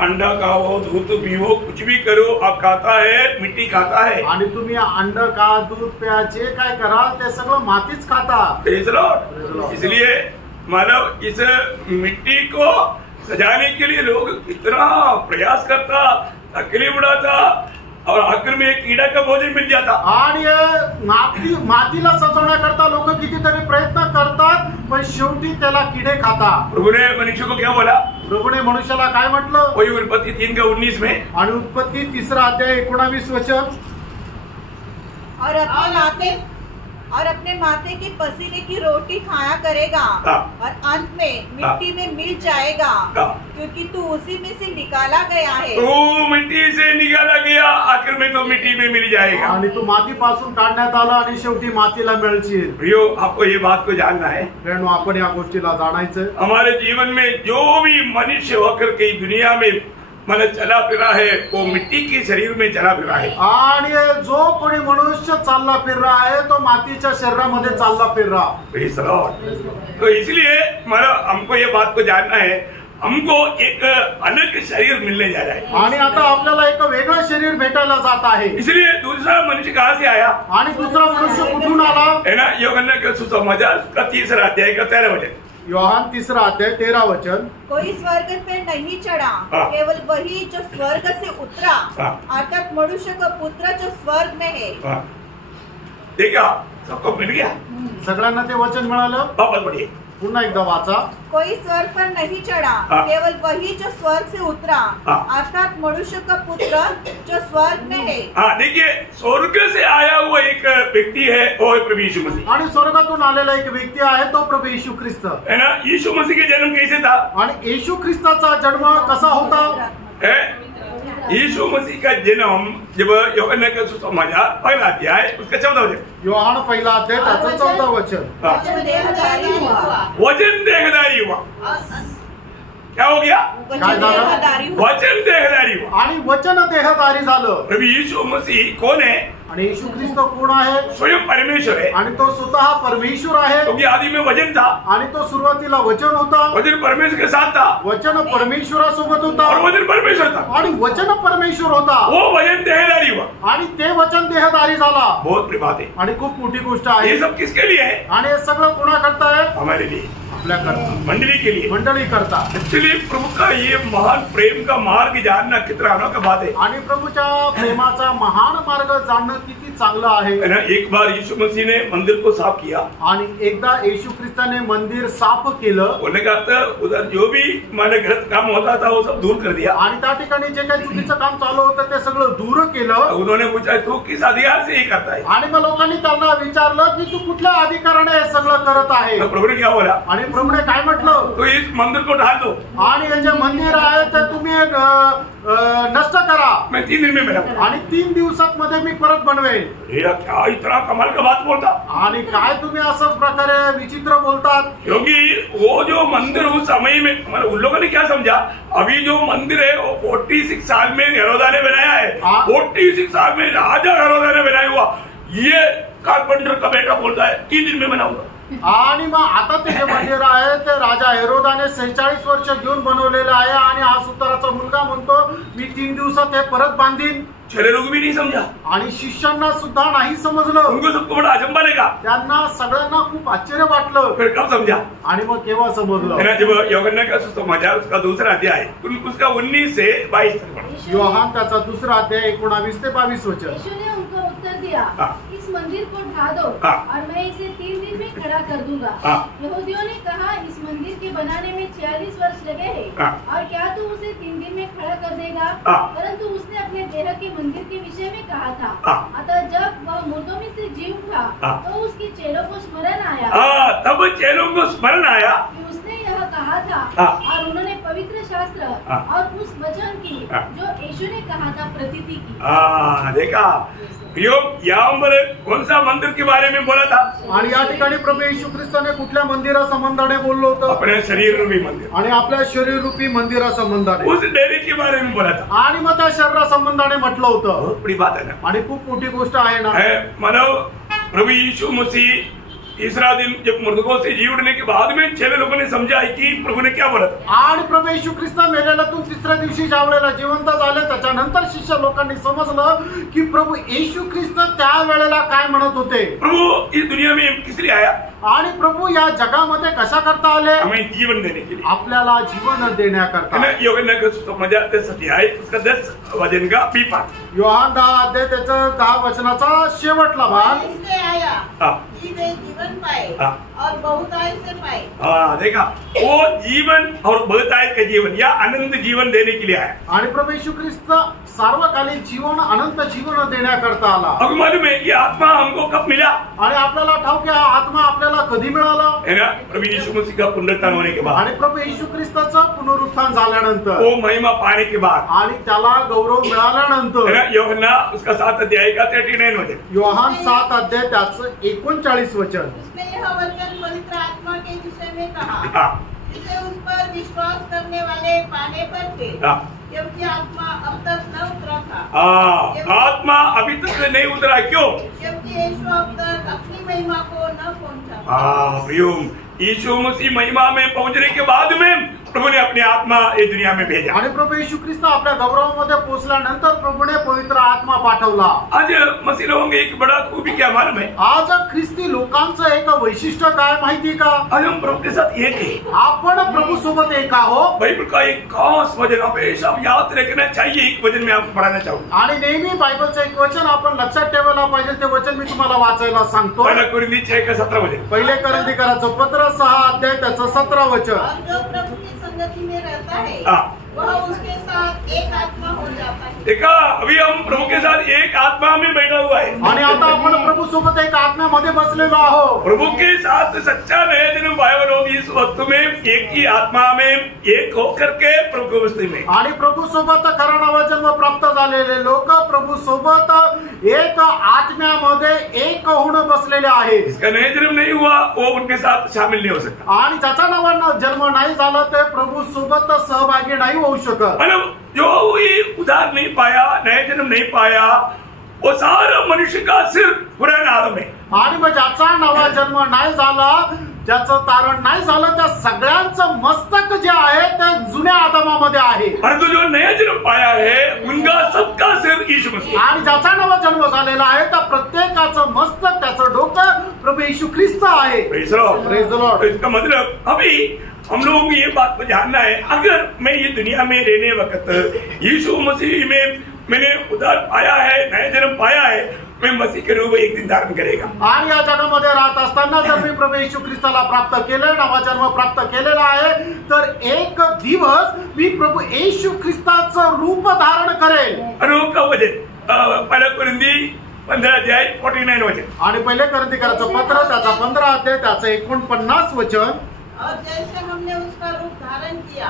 अंडा खाओ, दूध पियो, कुछ भी करो, आप खाता है, मिट्टी खाता है। आणि तुम्ही अंड खा, दूध प्या, जे काय कराल ते सगळं मातीच खाता। इसलिए मानव इस मिट्टी को सजाने के लिए लोग कितना प्रयास करता, तकलीफ उड़ाता और आखिर में एक कीड़ा का भोजन मिल जाता। आणि मातीला सजवण्याकरता लोक कितीतरी प्रयत्न करतात पण शेवटी त्याला किडे खातात। प्रभु ने मनुष्य को क्या बोला? प्रभुने मनुष्याला काय म्हटलं? वही उत्पत्ति 3:19 में। आणि उत्पत्ति 3 अध्याय 19 वचन। और अपने माथे की पसीने की रोटी खाया करेगा और अंत में मिट्टी में मिल जाएगा, क्योंकि तू उसी में से निकाला गया है। तू मिट्टी से निकाला गया, आखिर में तो मिट्टी में मिल जाएगा। आणि तू मातीपासून काढण्यात आला आणि शेवटी मातीला मिळशील। प्रियो, आपको ये बात को जानना है। प्रेरणो, आपण या गोष्टीला जाणायचं। हमारे जीवन में जो भी मनुष्य होकर के दुनिया में मन चला फिरा है वो मिट्टी के शरीर में चला फिरा है। आणि जो कोणी मनुष्य चालला फिर रहा है तो मातीच्या शरीरामध्ये चालला फिर रहा। तो इसलिए हमको ये बात को जानना है, हमको एक अलग शरीर मिलने जा रहा है। आणि आता आपल्याला एक वेगळं शरीर भेटायला जात आहे। इसलिए दूसरा मनुष्य कहाँ से आया? आणि दुसरा मनुष्य कुठून आला? है ना? यूहन्ना का सुसमाचार का 3 अध्याय का 13 वचन। योहान 3 अध्याय 13 वचन। कोई स्वर्ग पे नहीं चढ़ा, केवल वही जो स्वर्ग से उतरा, अर्थात मनुष्य का पुत्र जो स्वर्ग में है। देखा, सबको मिल गया, सगळ्यांना ते वचन मिळालं। वापस पढ़िए, पुन्हा एकदा वाचा। कोई स्वर्ग पर नहीं चढ़ा, केवल वही जो स्वर्ग से उतरा, अर्थात मनुष्य का पुत्र जो स्वर्ग में है। देखिए, स्वर्ग से आया हुआ एक व्यक्ति है, वो प्रभु यीशु मसीह। आणि स्वर्गातून आलेला एक व्यक्ती आहे तो प्रभु येशू ख्रिस्त है ना? यीशु मसीह का जन्म कैसे था? आणि येशू ख्रिस्ताचा जन्म कसा होता? यीशु मसीह का जन्म जब यूहन्ना का सुसमाचार 1 अध्याय उसका 14 वचन। योहान 1 अध्याय त्याचं 14 वचन। वचन देहधारी हुआ। क्या हो गया? काय झालं? वचन देहधारी हुआ। आणि वचन देहधारी झालं। प्रभु यीशु मसीह कौन है? आणि येशू ख्रिस्त कोण आहे? स्वयं परमेश्वर है। आणि तो स्वतः परमेश्वर आहे। क्योंकि आदि में वचन था आणि तो सुरुवातीला वचन होता। वचन परमेश्वर के साथ था। वचन परमेश्वरासोबत होता और वचन परमेश्वर था। आणि वचन परमेश्वर होता। वो वचन देहधारी हुआ आणि ते वचन देहधारी झाला। बहुत बड़ी बात है। आणि खूप मोठी गोष्ट आहे। ये सब किसके लिए है? आणि हे सगळं कोणाकरता आहे? हमारे लिए, आपल्याकरता, मंडली के लिए, मंडळी करता। एक्चुअली प्रभु का ये महान प्रेम का मार्ग जानना कितना अनोखा बात है। आणि प्रभूच्या प्रेमाचा महान मार्ग जाणणं किती चांगलं आहे। एक बार यीशु मसीह ने मंदिर को साफ किया आणि एकदा येशू ख्रिस्ताने मंदिर साफ केलं। उन्होंने कहा उधर जो भी माने गलत काम होता था वो सब दूर कर दिया। आणि त्या ठिकाणी जे काही चुकीचं काम चालू होतं ते सगळं दूर केलं। उन्होंने पूछा तू किस अधिकार से ये करता है? आणि मग लोकांनी त्यांना विचारलं की तू कुठल्या अधिकाराने हे सगळं करत आहे? तो प्रभु ने क्या बोला? आणि प्रभूने काय म्हटलं? तो इस मंदिर को ढाल दो आणि हे जे मंदिर आहे ते तुम्ही नष्ट करा, मैं 3 दिन में बनाऊंगा। आणि 3 दिवसात मध्ये मी परत बनवेल। क्या इतना कमाल का बात बोलता? आणि काय तुम्ही असं प्रकारे विचित्र बोलतात? क्योंकि वो जो मंदिर उस समय में मतलब उन लोगों ने क्या समझा, अभी जो मंदिर है वो 46 साल में हेरोदा ने बनाया है, 46 साल में राजा हेरोदा ने बनाया हुआ, ये कारपेंटर का बेटा बोलता है 3 दिन में बनाऊंगा। आणि मग आता ते जे मंदिर आहे ते राजा हेरोदाने 46 वर्ष घेऊन बनवलेलं आहे आणि हा सुताराचा मुलगा म्हणतो मी 3 दिवसात हे परत बांधीन। चले लोग भी नहीं समझा आणि शिष्यांना सुद्धा नाही समजलं, उनको सबको बड़ा अचंबा लगा, त्यांना सगळ्यांना खूप आश्चर्य वाटलं। फिर कब समझा, आणि मग केव्हा समजलं, जब यूहन्ना का सुसमाचार उसका दूसरा अध्याय उसका 19 से 22 तक पढ़ा। योहान त्याचा दुसरा अध्याय 19 ते 22 वचन। यीशु ने उनको उत्तर दिया, इस मंदिर को ढा दो और मैं इसे 3 दिन में खड़ा कर दूंगा। यहूदियों ने कहा, इस मंदिर के बनाने में 46 वर्ष लगे हैं और क्या तू उसे 3 दिन में खड़ा कर देगा? परंतु उसने अपने देह के मंदिर के विषय में कहा था। अतः जब वह मुर्दों में से जी उठा तो उसके चेलों को स्मरण आया, तब चेलों को स्मरण आया कि उसने यह कहा था और उन्होंने पवित्र शास्त्र और उस वचन की जो यीशु ने कहा था प्रतीति की। देखा यहाँ पर कौन सा मंदिर के बारे में बोला था, आणि या ठिकाणी प्रभू येशू ख्रिस्ताने कुठल्या मंदिरा संबंधाने बोललो होतं, अपने शरीर रूपी मंदिर आणि आपल्या शरीर रूपी मंदिरा संबंधाने, उस डेरे के बारे में बोला था, आणि मग त्या शरीरा संबंधाने म्हटलं होतं। बहुत बड़ी बात है ना, आणि खूप मोठी गोष्ट आहे ना। मानव प्रभु यीशु मसीह तीसरा दिन जब मृतकों से जी उठने के बाद में 6 लोगों ने समझा कि प्रभु ने क्या बोला था, आणि प्रभू येशू ख्रिस्त मेलेल्यातून तिसऱ्या दिवशी ज्यावेळेला जिवंत झाले त्याच्यानंतर शिष्य लोकांनी समजलं की प्रभू येशू ख्रिस्त त्या वेळेला काय म्हणत होते। प्रभु इस दुनिया में किस लिए आया, आणि प्रभू या जगामध्ये कशा करता आले, हमें जीवन देने के लिए, आपल्याला जीवन देण्याकरता। यूहन्ना का सुसमाचार 10 अध्याय उसका 10 वचन का बी पाठ, योहान 10 अध्याय त्याचा 10 वचनाचा शेवटला भाग। इसलिए आया कि वे जीवन पाए और बहुतायत से पाए। देखा वो जीवन और बहुतायत का जीवन या अनंत जीवन देने के लिए आया। आणि प्रभू येशू ख्रिस्त सार्वकालिक जीवन अनंत जीवन देण्याकरता आला। अब मालूम है ये आत्मा हमको कब मिला, आणि आपल्याला ठाऊक आहे हा आत्मा आपल्याला कधी मिळाला, है ना, प्रभु यीशु मसीह का पुनरुत्थान होने के बाद, आणि प्रभू येशू ख्रिस्ताचं पुनरुत्थान झाल्यानंतर, वो महिमा पाने के बाद, आणि त्याला गौरव मिळाल्यानंतर, है ना, यूहन्ना उसका 7 अध्याय का 39 वचन, योहान 7 अध्याय त्याचं 39 वचन। उसने यह वचन पवित्र आत्मा के विषय में कहा, जिसे उस पर विश्वास करने वाले पाने पर थे, जबकि आत्मा अब तक न उतरा था। आत्मा अभी तक नहीं उतरा, क्यों? जबकि यीशु अब तक अपनी महिमा को न पहुंचा। यीशु मसीह महिमा में पहुंचने के बाद में प्रभु ने अपनी आत्मा इस दुनिया में भेजा, आणि प्रभू येशू ख्रिस्त आपल्या गौरवामध्ये पोहोचल्यानंतर प्रभूने पवित्र आत्मा पाठवला। आज मसीह लोगों की एक बड़ा खूबी क्या मालूम है, आज ख्रिस्ती लोकांचं एक वैशिष्ट्य काय माहिती का, आज हम प्रभु के साथ एक है, आपण प्रभु सोबत एक आहोत। बाइबल का एक खास वचन हमेशा याद रखना चाहिए, एक वचन में आपको पढ़ाना चाहूंगा, आणि नेहमी बायबलचं एक वचन आपण लक्षात ठेवायला पाहिजे, ते वचन मी तुम्हाला वाचायला सांगतो। 1 कोरिंथी 6 का 17 वचन, पहिले कोरिंथीकरांचं पत्र 6 अध्याय त्याचं 17 वचन। और जो प्रभु की संगति में रहता है वह उसके साथ एक आत्मा हो जाता है। देखा अभी हम प्रभु के साथ एक आत्मा में बैठा हुआ है, आणि आता आपण प्रभू सोबत एक आत्म्यामध्ये बसलेलो आहोत। प्रभु के साथ सच्चा नया जन्म पाए लोग इस वक्त में एक ही आत्मा में एक होकर के प्रभु की उपस्थिति में, आणि प्रभू सोबत खरा नवा जन्म प्राप्त झालेले लोक प्रभु सोबत एक आत्म्यामध्ये एक होऊन बसलेले आहेत। इसका नया जन्म नहीं हुआ वो उनके साथ शामिल नहीं हो सकता, आणि ज्याचा नवा जन्म नाही झाला ते प्रभू सोबत सहभागी नाही होऊ शकत। मतलब जो ये उधार नहीं पाया, नया जन्म नहीं पाया, वो सारा मनुष्य का सिर पुराना आदम है, आणि मग ज्याचा नवा जन्म नाही झाला, ज्याचं तारण नाही झालं, त्या सगळ्यांचं मस्तक जे आहे ते जुन्या आदमामध्ये आहे। परंतु जो नया जन्म पाया है उनका सबका सिर यीशु मसीह, आणि ज्याचा नवा जन्म झालेला आहे त्या प्रत्येकाचं मस्तक, त्याचं डोकं प्रभू येशू ख्रिस्त आहे। Praise the Lord. Praise the Lord. इसका मतलब अभी हम लोगों को ये बात को जानना है, अगर मैं ये दुनिया में रहने वक्त यीशु मसीह में मैंने उद्धार पाया है, नया जन्म पाया है, मैं मसीह के रूप में एक दिन धारण करेगा। आणि या जगामध्ये राहत असताना जर मी प्रभू येशू ख्रिस्ताला प्राप्त केले, नवा जन्म प्राप्त केलेला आहे, तर एक दिवस मी प्रभु येशू ख्रिस्ताचं रूप धारण करेल। अनुका वचन 1 कोरिंथी 15 अध्याय 49 वचन, आणि पहिले कोरिंथीकरांचं पत्र त्याचा 15 अध्याय त्याचं 49 वचन। और जैसे हमने उसका रूप धारण किया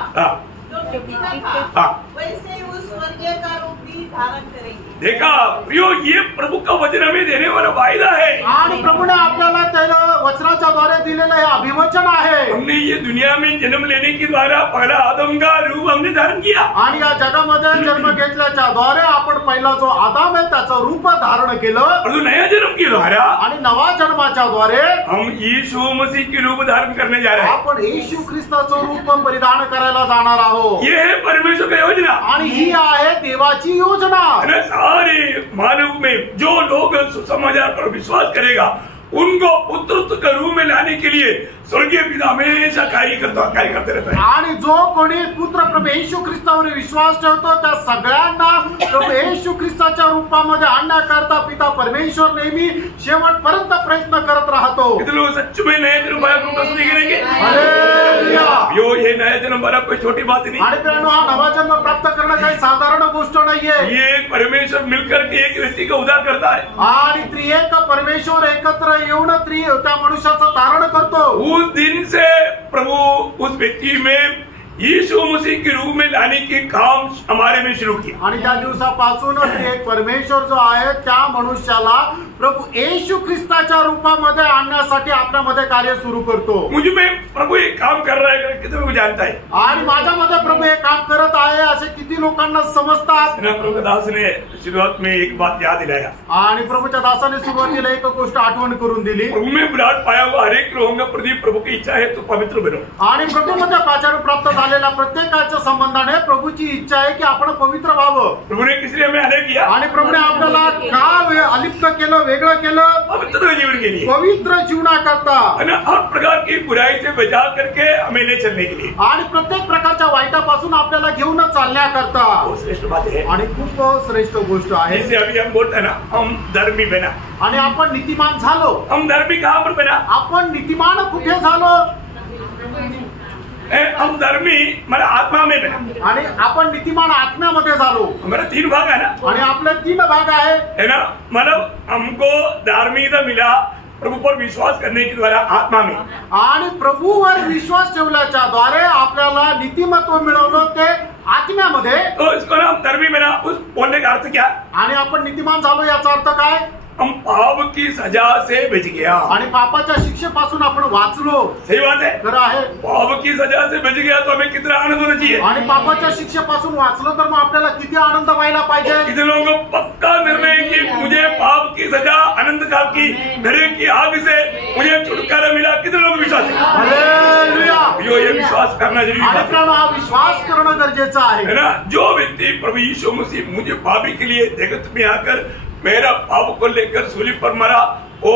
जो मिट्टी का था वैसे ही उस स्वर्गीय का रूप भी धारण करेंगे। देखा प्रियो, ये प्रभु का वचन हमें देने वाला वायदा है आणि प्रभूने आपल्याला त्याला वचनाच्या द्वारे दिलेलं हे अभिवचन आहे। हमने ये दुनिया में जन्म लेने के द्वारा पहला आदम का रूप हमने धारण किया आणि या जगामध्ये जन्म घेतल्याच्या द्वारे आपण पहिला जो आदाम आहे त्याचं रूप धारण केलं और जो नया जन्म के द्वारा आणि नवा जन्माच्या द्वारे हम यीशु मसीह के रूप धारण करने जा रहे हैं। आपण येशू ख्रिस्ताचं रूप परिधान करायला जाणार आहोत। ये है परमेश्वर की योजना आणि ही आहे देवाची योजना। सारे मानव में जो लोग सुसमाचार पर विश्वास करेगा उनको पुत्रत्व के रूप में लाने के लिए स्वर्गीय पिता हमेशा कार्य करते रहता है। आणि जो कोणी पुत्र प्रभू येशू ख्रिस्तावर विश्वास ठेवतो त्या सगळ्यांना प्रभू येशू ख्रिस्ताच्या रूपामध्ये आणण्याकरता पिता परमेश्वर नेहमी शेवटपर्यंत प्रयत्न करत राहतो। कितने लोग सच में नए जन्म वाला रूप पसंद करेंगे? हालेलुया। यो ये नया जन्म वाला कोई छोटी बात नहीं। आणि प्रियानो, हा नवा जन्म प्राप्त करणं काही साधारण गोष्ट नाहीये। ये परमेश्वर मिलकर के एक व्यक्ति का उद्धार करता है आणि त्रिएक परमेश्वर एकत्र येऊन त्या मनुष्याचं तारण करतो। उस दिन से प्रभु उस व्यक्ति में यीशु मसीह के रूप में लाने के काम हमारे में शुरू किया आणि त्या दिवसापासून एक परमेश्वर जो आहे त्या मनुष्याला प्रभू येशू ख्रिस्ताच्या रूपामध्ये आणण्यासाठी आपल्यामध्ये कार्य सुरू करतो। मुझे में प्रभु एक काम कर रहा है, कितने लोग जानता है? आणि माझ्यामध्ये प्रभू हे काम करत आहे असे किती लोकांना समजतात? प्रभु दास ने शुरुआत में एक बात याद दिलाया आणि प्रभूच्या दासाने सुरुवातीला एक गोष्ट आठवण करून दिली। प्रभु में विराट पाया हुआ हर एक लोगों का प्रति प्रभु की इच्छा है तो पवित्र बनो। आणि प्रभूमध्ये पाचारण प्राप्त झालेल्या प्रत्येकाच्या संबंधाने प्रभूची इच्छा आहे की आपण पवित्र व्हावं। प्रभु ने किस लिए हमें अलग किया? आणि प्रभूने आपल्याला का अलिप्त केलं, वेगळं केलं? पवित्र जीवन के लिए, पवित्र जीवनाकरता हर प्रकार की बुराई से बचा करके हमें ले चलने के लिए, आणि प्रत्येक प्रकारच्या वाईटापासून आपल्याला घेऊन चालण्याकरता। वो श्रेष्ठ बात है आणि खूप श्रेष्ठ गोष्ट आहे। जैसे अभी हम बोलते हैं ना, हम धर्मी बना, आणि आपण नीतिमान झालो। हम धर्मी कहाँ पर बना? आपण नीतिमान कुठे झालो? हम धर्मी हमारा आत्मा में बना आणि आपण नीतिमान आत्म्यामध्ये झालो। हमारा 3 भाग है ना, आणि आपले 3 भाग आहे ना, मतलब हमको धार्मिकता मिला प्रभु पर विश्वास करने के द्वारा आत्मा में, आणि प्रभूवर विश्वास ठेवल्याच्या द्वारे आपल्याला नीतिमत्व मिळवलं ते आत्म्यामध्ये। तो इसको ना हम धर्मी बना, उस बोलने का अर्थ क्या? आणि आपण नीतिमान झालो याचा अर्थ काय? हम पाप की सजा से बच गया आणि पापाच्या शिक्षेपासून आपण वाचलो। सही बात है, खरं आहे। पाप की सजा से बच गया तो हमें कितना आनंद होना चाहिए। आणि पापाच्या शिक्षेपासून वाचलो तर मग आपल्याला किती आनंद व्हायला पाहिजे। कितने लोगों को पक्का निर्णय कि मुझे पाप की सजा अनंत काल की नरक की आग से मुझे छुटकारा मिला? कितने लोग विश्वास है? हालेलुया। ये विश्वास करना जरूरी आणि है प्रियानो, हा विश्वास करणं गरजेचं आहे ना। जो व्यक्ति प्रभु यीशु मसीह मुझे पापी के लिए जगत में आकर मेरा पाप को लेकर सूली पर मरा, वो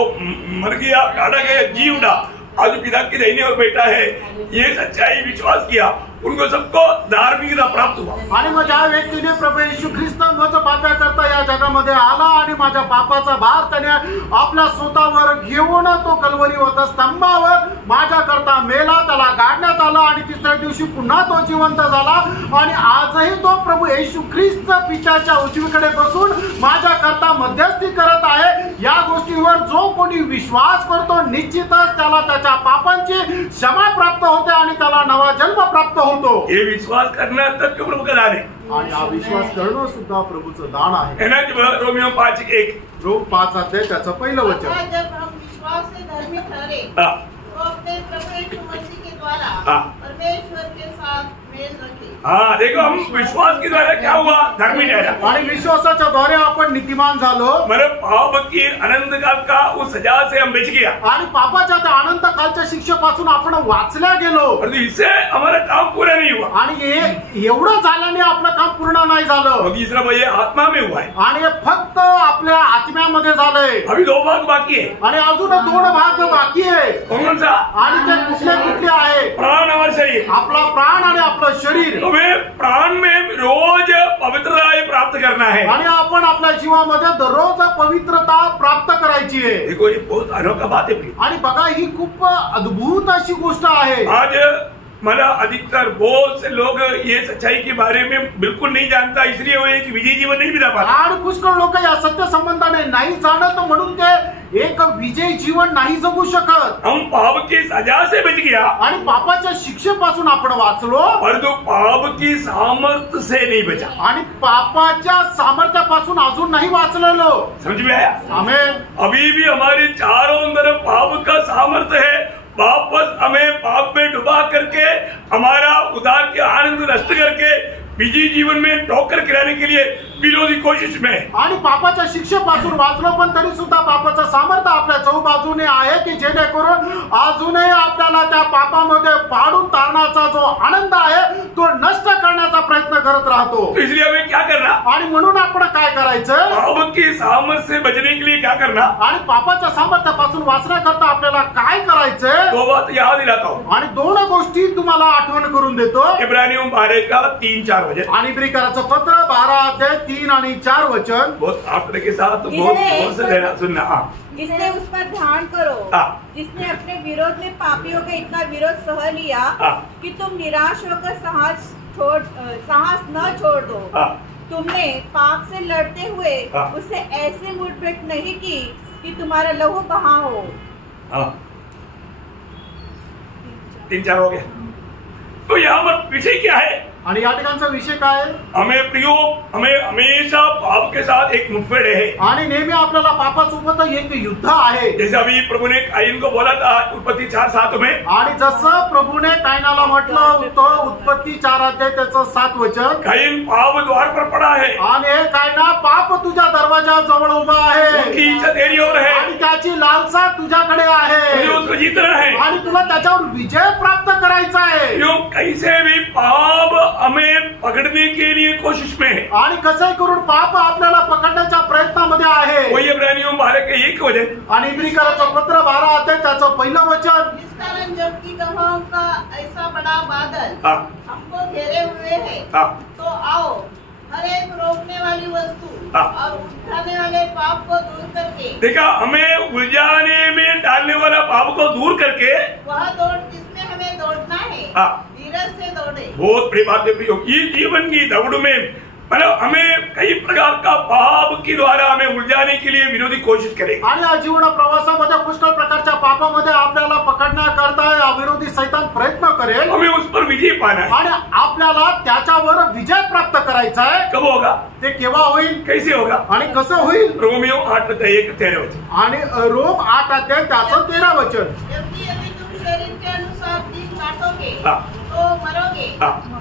मर गया, काटा गया, जी उठा, आज पिता की दाहिने ओर बैठा है, ये सच्चाई विश्वास किया, उनको सबको धार्मिकता प्राप्त हुआ। आणि मग ज्या व्यक्तीने प्रभू येशू ख्रिस्त माझं पाप्याकरता या जगामध्ये आला आणि माझ्या पापाचा भार त्याने आपल्या स्वतःवर घेऊन तो कल्वरीवर स्तंभावर माझ्याकरता मेला, त्याला गाडण्यात आला आणि तिसऱ्या दिवशी पुन्हा तो जिवंत झाला। आणि आजही तो प्रभू येशू ख्रिस्त पित्याच्या उजवीकडे बसून माझ्याकरता मध्यस्थी करत आहे। या गोष्टीवर जो कोणी विश्वास करतो निश्चितच त्याला त्याच्या पापांची क्षमा प्राप्त होते आणि त्याला नवा जन्म प्राप्त होतो। ये विश्वास करना तब के प्रभु का दान है, आणि हा विश्वास करणं सुद्धा प्रभूचं दान आहे। ना। जब रोमियो 5:1 रोम 5 अध्याय त्याचं पहिलं वचन। जब हम विश्वास से धर्मी ठहरे हाँ। तो अपने प्रभु यीशु मसीह के द्वारा हाँ। परमेश्वर के साथ मेल रखे। हाँ, देखो हम विश्वास के द्वारा क्या हुआ? धर्मी ठहरा। आणि विश्वासाच्या द्वारे आपण नीतिमान झालो। मेरे पाप की अनंत काल का उस सजा से हम बच गया आणि पापाच्या त्या अनंत कालच्या शिक्षेपासून आपण वाचल्या गेलो। और इससे हमारा काम पूरा नहीं हुआ। आणि हे एवढं झाल्याने आपलं काम पूर्ण नाही झालं। और तीसरा भाई आत्मा में हुआ है, आणि हे फक्त आपल्या आत्म्यामध्ये झालंय। अभी 2 भाग बाकी है। आणि अजून 2 भाग बाकी आहे। कौन सा? आणि ते कुठले आहे? प्राण और शरीर। आपला प्राण आणि आपलं शरीर। तुम्हें प्राण में रोज पवित्रता प्राप्त करना है आणि आपण आपल्या जीवामध्ये दररोज पवित्रता प्राप्त करायची आहे। देखो ये बहुत अनोखा बात है। आणि बघा ही खूप अद्भुत अशी गोष्ट आहे। आज मतलब अधिकतर बहुत से लोग ये सच्चाई के बारे में बिल्कुल नहीं जानता, इसलिए वो एक विजयी जीवन नहीं बिता पाता। आणि पुष्कळ लोक या सत्य संबंधाने नाही जाणत म्हणून ते एक विजयी जीवन नाही जगू शकत। हम पाप की सजा से बच गया आणि पापाच्या शिक्षेपासून आपण वाचलो, परंतु पाप की सामर्थ्य से नहीं बचा। आणि पापाच्या सामर्थ्यापासून अजून नाही वाचलेलो। समझ में आया? आमेन। अभी भी हमारे चारों तरफ पाप का सामर्थ्य है, वापस हमें पाप में डुबा करके हमारा उद्धार के आनंद नष्ट करके विजयी जीवन में ठोकर गिराने के लिए विरोधी कोशिश में। आणि पापाच्या शिक्षेपासून वाचलो, पण तरी सुद्धा पापाचं सामर्थ्य आपल्या चौबाजूने आहे की जेणेकरून अजूनही आपल्याला त्या पापामध्ये पाडून तारण्याचा जो आनंद आहे तो नष्ट करण्याचा प्रयत्न करत राहतो। तो इसलिए हमें क्या करना? आणि म्हणून आपण काय करायचं? पाप की सामर्थ्य से बचने के लिए क्या करना? आणि पापाच्या सामर्थ्यापासून वाचण्याकरता आपल्याला काय करायचंय? दो बात याद दिलाता हूं आणि दोन गोष्टी तुम्हाला आठवण करून देतो। इब्रानियों 12 का 3-4 वचन। आणि इब्रिकराचं पत्र 12 अध्याय 3 आणि 4 वचन। बहुत आपने के साथ बहुत गौर से लेना सुनना। जिसने उस पर ध्यान करो, जिसने अपने विरोध में पापियों का इतना विरोध सह लिया कि तुम निराश होकर साहस न छोड़ दो। तुमने पाप से लड़ते हुए उससे ऐसे मुठभेड़ नहीं की कि तुम्हारा लहू बहा हो। 3-4 हो गया। तो यहाँ पर विषय क्या है? आणि या ठिकाणचा विषय काय? हमें प्रियो, हमें हमेशा पाप के साथ एक मुठभेड़ है आणि नेहमी आपल्याला पापासोबत एक युद्ध आहे। जैसे अभी प्रभु ने कायन को बोला था उत्पत्ति 4:7 में, आणि जसं प्रभूने कायनाला म्हटलं होतं उत्पत्ति 4 अध्याय त्याचं 7 वचन, कायन पाप द्वार पर पड़ा है आणि हे कायना पाप तुझ्या दरवाजाजवळ उभा आहे, उसकी इच्छा तेरी ओर है आणि त्याची लालसा तुझ्याकडे आहे, तुझे उसको जीतना है आणि तुला त्याच्यावर विजय प्राप्त करायचा आहे। जो कैसे भी पाप हमें पकड़ने के लिए कोशिश में है, आणि कसंही करून पाप आपल्याला पकडण्याच्या प्रयत्नामध्ये आहे। वही इब्रानियों 12 के 1 वचन। आणि इब्रिकराचं पत्र 12 अध्याय त्याचं पहिलं वचन, इस कारण जबकि गवाहों का ऐसा बड़ा बादल हमको घेरे हुए है, तो आओ हर एक रोकने वाली वस्तु और उठाने वाले पाप को दूर करके, देखा, हमें उलझाने में डालने वाला पाप को दूर करके वह दौड़ जिसमें हमें दौड़ना है धीरज से दौड़े। बहुत बड़ी बात है प्रियो, ये जीवन की दौड़ में मतलब हमें कई प्रकार का पाप के द्वारा हमें उलझाने के लिए विरोधी कोशिश करेगा। आणि या जीवन प्रवासामध्ये पुष्कळ प्रकारच्या पापामध्ये आपल्याला पकडण्याकरता विरोधी सैतान प्रयत्न करेल। हमें उस पर विजय पाना है आणि आपल्याला त्याच्यावर विजय प्राप्त करायचा आहे। कब होगा? ते केव्हा होईल? कैसे होगा? आणि कसं होईल? रोमियो 8:1-13 वचन। आणि रोम 8 अध्याय त्याचं 13 वचन, यदि तुम शरीर के अनुसार दिन काटोगे तो मरोगे,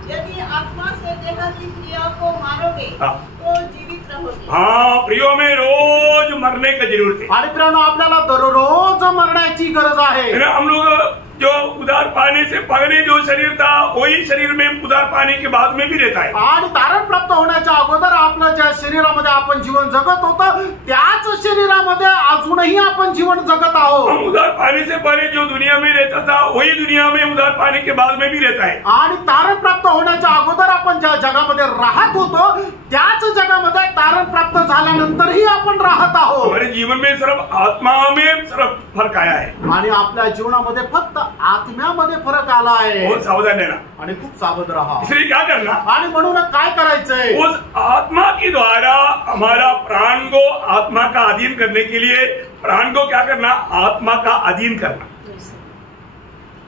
यदि आत्मा से देह की क्रिया को मारोगे तो जीवित रहोगे। हाँ प्रियो, में रोज मरने की जरूरत है। आणि प्रियानो आपल्याला दररोज मरण्याची गरज आहे। हम लोग जो उधार पाने से पहले जो शरीर था वही शरीर में उधार पाने के बाद में भी रहता है। आणि तारण प्राप्त होण्याच्या अगोदर आपल्या ज्या शरीरामध्ये आपण जीवन जगत होतो त्याच शरीरामध्ये अजूनही आपण जीवन जगत आहोत। हम उधार पाने से पहले जो दुनिया में रहता था वही दुनिया में उधार पाने के बाद में भी रहता है। आणि तारण प्राप्त होण्याच्या अगोदर आपण ज्या जगामध्ये राहत होतो त्याच जगामध्ये तारण प्राप्त झाल्यानंतरही आपण राहत आहोत। हमारे जीवन में सिर्फ आत्मा में सिर्फ फर्क आया है आणि आपल्या जीवनामध्ये फक्त आत्म्यामध्ये फरक आला आहे। बहुत सावधान रहना आणि खूप सावध राहा। इसलिए क्या करना? आणि म्हणून काय करायचंय? उस आत्मा के द्वारा हमारा प्राण को आत्मा का अधीन करने के लिए प्राण को क्या करना? आत्मा का अधीन करना।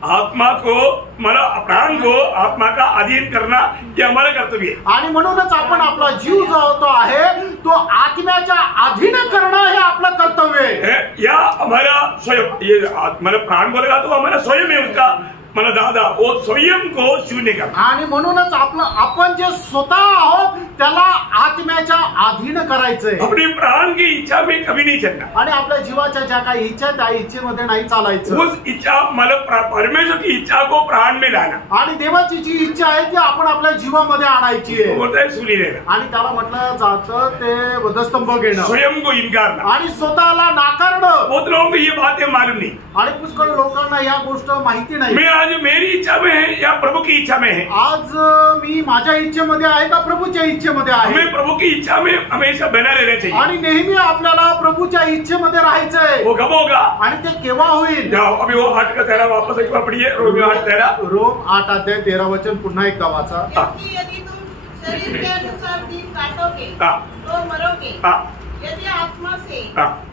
आत्मा को मतलब प्राण को आत्मा का अधीन करना ये हमारा कर्तव्य है। आणि म्हणूनच आपण आपला जीव जो होतो आहे तो आत्म्याच्या अधीन करणं हे आपलं कर्तव्य आहे। या हमारा स्वयं, ये मतलब प्राण बोलेगा तो हमारा स्वयं है उसका मतलब दादा, वो स्वयं को शून्य करना। आणि म्हणूनच आपण जे स्वतः आहोत त्याला आत्म्याच्या अधीन करायचंय। अपनी प्राण की इच्छा में कभी नहीं चलना। आणि आपल्या जीवाच्या ज्या काही इच्छा त्या इच्छेमध्ये नाही चालायचं। उस इच्छा मतलब परमेश्वर की इच्छा को प्राण में लाना। आणि देवाची जी इच्छा आहे ती आपण आपल्या जीवामध्ये आणायची आहे। बोलता है सुनी रहना। आणि त्याला म्हटलं जातं ते वधस्तंभ घेणं, स्वयं को इनकारना आणि स्वतःला नाकारणं। बहुत लोगों को ये बातें मालूम नहीं। आणि पुष्कळ लोकांना या गोष्ट माहिती नाही। मैं आज मेरी इच्छा में है या प्रभु की इच्छा में है? आज मी माझ्या इच्छेमध्ये आहे का प्रभूच्या इच्छेमध्ये आहे? हमें प्रभु की इच्छा में हमेशा बना रहना चाहिए आणि नेहमी आपल्याला प्रभूच्या इच्छेमध्ये राहायचंय. वो कब होगा? आणि ते केव्हा होईल? जाओ अभी वो 8 का 13 वापस एक बार पढ़िए. रोमियो 8:13. रोम 8:13 वचन पुन्हा एकदा वाचा. क्योंकि यदि तुम शरीर के अनुसार दिन काटोगे तो मरोगे, यदि आत्मा से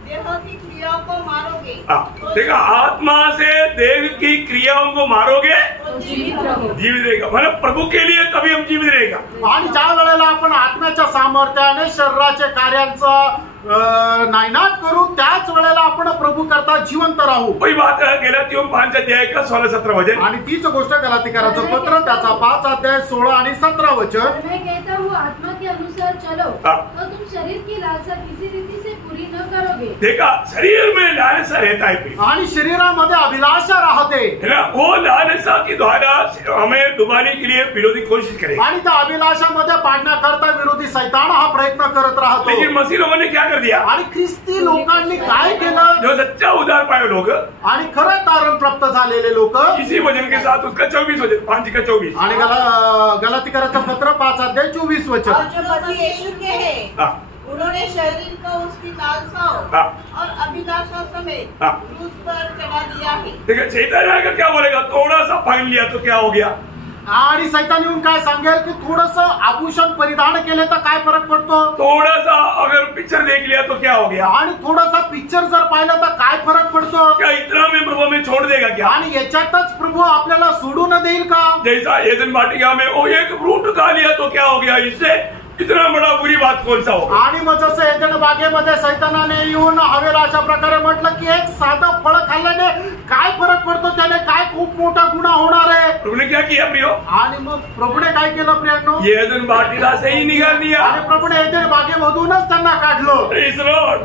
देह की क्रियाओं को मारोगे तो देखा, आत्मा से देह की क्रियाओं को मारोगे तो जीवित रहोगे. जीवित रहेगा. मतलब प्रभु के लिए कभी हम जीवित रहेगा. आणि ज्या वेळेला आपण आत्म्याच्या सामर्थ्याने शरीराच्या कार्यांचा नायनाट करू त्याच वेळेला आपण प्रभू करता जिवंत राहू. वही बात है गलातियों 5 अध्याय का 16-17 वचन. आणि तीच गोष्ट गलातिकराचं पत्र त्याचा 5 अध्याय 16 आणि 17 वचन. मैं कहता हूँ आत्मा के अनुसार चलो तो तुम शरीर की लालसा किसी रीति से पूरी न करोगे. देखा, शरीर में लालसा रहता है आणि शरीरामध्ये अभिलाषा राहते है ना. वो लालसा के द्वारा हमें डुबाने के लिए विरोधी कोशिश करेगा. आणि त्या अभिलाषामध्ये पाडण्याकरता विरोधी सैतान हा प्रयत्न करत राहतो. लेकिन मसीह लोगों ने क्या कर दिया? आणि ख्रिस्ती लोकांनी काय केलं? जो सच्चा उद्धार पाए लोग, आणि खरं तारण प्राप्त झालेले लोक इसी वचन के साथ उसका 24 वचन 5 का 24 आणि गलातिकराचं पत्र 5 अध्याय 24 और वचन. जो मसीह यीशु के हैं उन्होंने शरीर को उसकी लालसाओं और अभिलाषा समेत क्रूस पर चढ़ा दिया है. देखिए, शैतान आकर क्या बोलेगा? थोड़ा सा फाइन लिया तो क्या हो गया? आणि सैतान येऊन काय सांगेल की थोडस आभूषण परिधान केले तर काय फरक पडतो? थोड़ा सा अगर पिक्चर देख लिया तो क्या हो गया? आणि थोडासा पिक्चर जर पाहिलं तर काय फरक पडतो? क्या इतना में प्रभु में छोड़ देगा क्या? आणि याच्यातच प्रभू आपल्याला सोडून देईल का? जैसा एदन वाटिका में वो एक फ्रूट खा लिया तो क्या हो गया? इससे इतना बड़ा बुरी बात कौन सा हो? आणि मग जसं एदन बागेमध्ये सैतानाने येऊन हवेला अशा प्रकारे म्हटलं की एक साधं फळ खाल्ल्याने काय फरक पडतो? त्याने काय खूप मोठा गुन्हा होणार आहे. प्रभु ने क्या किया प्रियो? आणि मग प्रभूने काय केलं प्रियांनो? एदन वाटिका से ही निकाल दिया. आणि प्रभूने एदन बागेमधूनच त्यांना काढलं. Praise the Lord.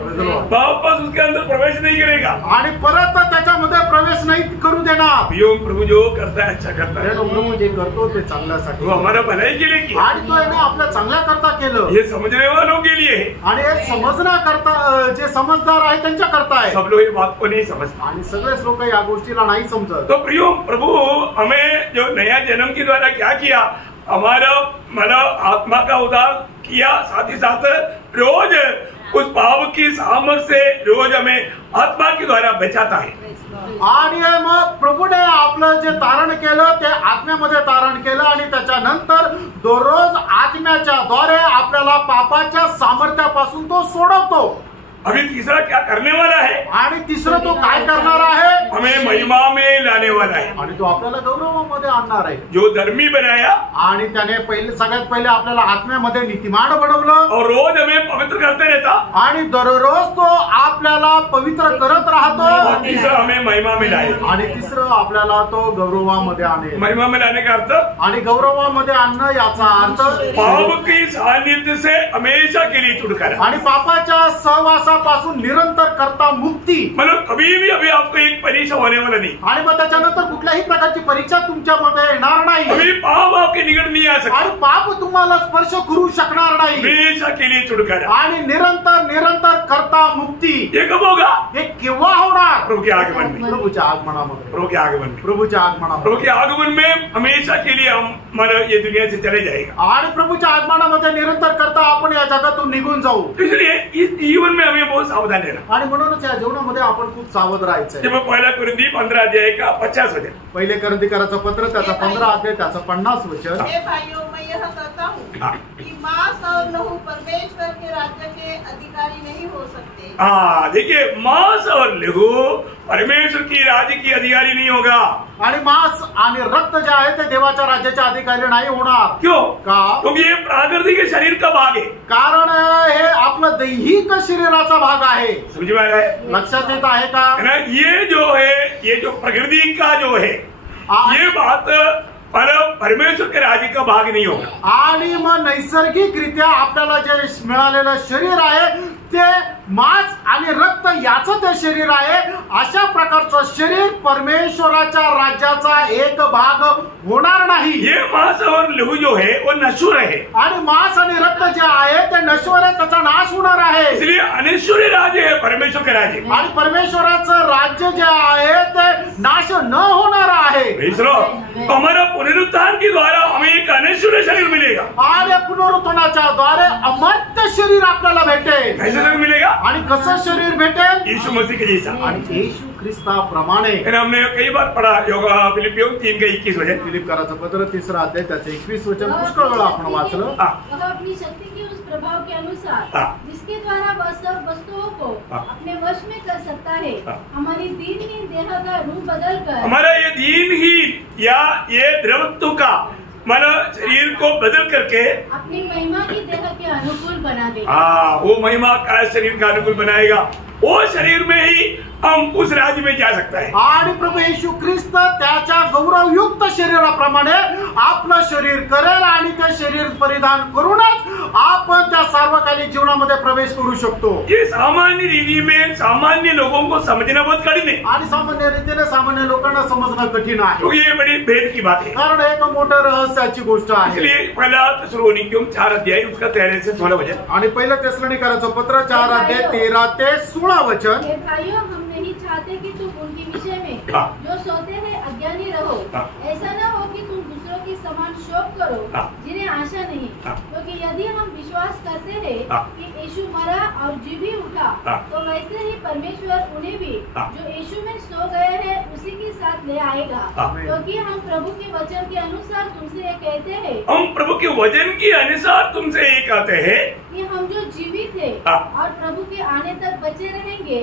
वापस उसके अंदर प्रवेश नहीं करेगा. आणि परत त्याच्यामध्ये प्रवेश नाही करू देणार. प्रियो, प्रभु जो करता है अच्छा करता है. प्रभू जे करतो ते चांगल्यासाठी, वो हमारा भलाई के लिए किया. आणि तो याने आपल्या चांगल्या करता केलं. ये समझने वालों के लिए है. आणि हे समजण्याकरता जे समजदार आहे त्यांच्या करता आहे. सब लोग ये बात को नहीं समझते. आणि सगळेच लोक या गोष्टीला नाही समजत. तो प्रियो, प्रभु हमें जो नया जन्म के द्वारा क्या किया? हमारा मतलब आत्मा का उद्धार किया, साथ ही साथ रोज उस पाप की सामर्थ से रोज हमें आत्मा के द्वारा बचाता है. आणि मग प्रभूने आपलं जे तारण केलं ते आत्म्यामध्ये तारण केलं आणि त्याच्यानंतर दररोज आत्म्याच्या द्वारे आपल्याला पापाच्या सामर्थ्यापासून तो सोडवतो. अभी तीसरा क्या करने वाला है? आणि तिसरं तो काय करणार आहे? हमें महिमा में लाने वाला है. आणि तो आपल्याला गौरवामध्ये आणणार आहे. जो धर्मी बनाया आणि त्याने पहिले सगळ्यात पहिले आपल्याला आत्म्यामध्ये नीतिमान बनवलं और रोज हमें पवित्र करते रहता. आणि दररोज तो आपल्याला पवित्र करत और राहतो. तीसरा हमें महिमा में लाए. आणि तिसरं आपल्याला तो गौरवामध्ये आणेल. महिमा में लाने का अर्थ आणि गौरवामध्ये आणणं याचा अर्थ पाप की सानिध्य से हमेशा के लिए छुटकारा. आणि पापाच्या सहवासापासून निरंतर करता मुक्ती. मतलब कभी भी अभी आपको एक परीक्षा होने वाला नहीं. आणि मग त्याच्यानंतर कुठल्याही प्रकारची परीक्षा तुमच्यामध्ये येणार नाही. अभी पाप आपके निकट नहीं आ सकता. आणि पाप तुम्हाला स्पर्श करू शकणार नाही. हमेशा के लिए छुटकारा. आणि निरंतर निरंतर करता मुक्ती. ये कब होगा? हे केव्हा होणार? प्रभु के आगमन में. प्रभूच्या आगमनामध्ये. प्रभु के आगमन में. प्रभूच्या प्रभु आगमनामध्ये. के आगमन में हमेशा के लिए हम मतलब ये दुनिया से चले जाएगा. आणि प्रभूच्या आगमनामध्ये निरंतर करता आपण या जगातून निघून जाऊ. इसलिए इस जीवन में हमें बहुत सावधान रहना. आणि म्हणूनच या जीवनामध्ये आपण खूप सावध राहायचंय. जब पहला कुरिन्थी 15 अध्याय का 50 वचन. पहिले करंथीकराचं पत्र त्याचा 15 अध्याय त्याचं 50 वचन. हे भाइयों, मैं यह कहता हूँ कि मांस और लहू परमेश्वर के राज्य के अधिकारी नहीं हो सकते. हाँ, देखिए, मांस और लहू परमेश्वर की राज्य की अधिकारी नहीं होगा. आणि मांस आणि रक्त जे आहे ते देवाच्या राज्याचे अधिकारी नाही होणार. क्यों? का? क्योंकि ये प्राकृतिक शरीर का भाग है. कारण हे आपलं दैहिक शरीराचा भाग आहे. समझ में आ रहा है? लक्षात येत आहे का? है ना? ये जो है, ये जो प्रकृति का जो है, ये बात परमेश्वर के राज्य का भाग नहीं होगा. आणि मग नैसर्गिकरित्या आपल्याला जे मिळालेलं शरीर आहे ते मांस आणि रक्त याचं ते शरीर आहे. अशा प्रकारचं शरीर परमेश्वराच्या राज्याचा एक भाग होणार नाही. नाही. ये मांस और लहू जो है वो नश्वर है, आणि मांस आणि रक्त जे आहे ते नश्वर आहे, त्याचा नाश होणार आहे. इसलिए अनश्वरी राज्य है परमेश्वर के राज्य. आणि परमेश्वराचं राज्य जे आहे ते नाश न होणार आहे. तो हमारा पुनरुत्थान के द्वारा हमें एक अनश्वरी शरीर मिलेगा. आणि पुनरुत्थानाच्या द्वारे अमर्त्य शरीर आपल्याला भेटेल. कैसे शरीर मिलेगा? आणि कसं शरीर भेटेल? यीशु मसीह के जैसा. आणि येशू ख्रिस्ताप्रमाणे. हमने कई बार पढ़ा योगा फिलिपियों 3:21 वचन. फिलिपकराचं पत्र 3 अध्याय त्याचं 21 वचन पुष्कळ वेळा आपण वाचलं. वह अपनी शक्ति के उस प्रभाव के अनुसार जिसके द्वारा वह सब वस्तुओं को अपने वश में कर सकता है, हमारी दीनहीन देह का रूप बदल कर, हमारा ये दीनहीन या ये द्रवत्व का मन शरीर को बदल करके अपनी महिमा की देह के अनुकूल बना दे. वो महिमा का शरीर का अनुकूल बनाएगा. वो शरीर में ही हम उस राज्य में जा सकता है. आणि प्रभू येशू ख्रिस्त त्याच्या गौरवयुक्त शरीराप्रमाणे आपलं शरीर करेल आणि ते शरीर परिधान करूनच आपण त्या सार्वकालिक जीवनामध्ये प्रवेश करू शकतो. ये सामान्य रीति में सामान्य लोगों को समझना बहुत कठिन है. आणि सामान्य रीतीने सामान्य लोकांना समजणं कठीण आहे. तो ये बड़ी भेद की बात है. कारण एक मोठं रहस्याची गोष्ट आहे. इसलिए पहला थिस्सलुनीकियों 4 अध्याय उसका 13 से 16 वचन. आणि पहिलं थिस्सलुनीकराचं पत्र 4 अध्याय 13 ते 16 वचन. हे भाइयों, हम नहीं चाहते कि तुम उनके विषय में जो सोते हैं अज्ञानी रहो. ऐसा न हो कि तुम दूसरों की समान शोक करो जिन्हें आशा नहीं. क्योंकि यदि हम विश्वास करते हैं कि यीशु मरा और जी भी उठा, तो वैसे ही परमेश्वर उन्हें भी जो यीशु में सो गए हैं उसी के साथ ले आएगा. क्योंकि हम प्रभु के वचन के अनुसार तुमसे ये कहते हैं, हम प्रभु के वचन के अनुसार तुमसे ये कहते हैं कि हम जो जीवित है और प्रभु के आने तक बचे रहेंगे,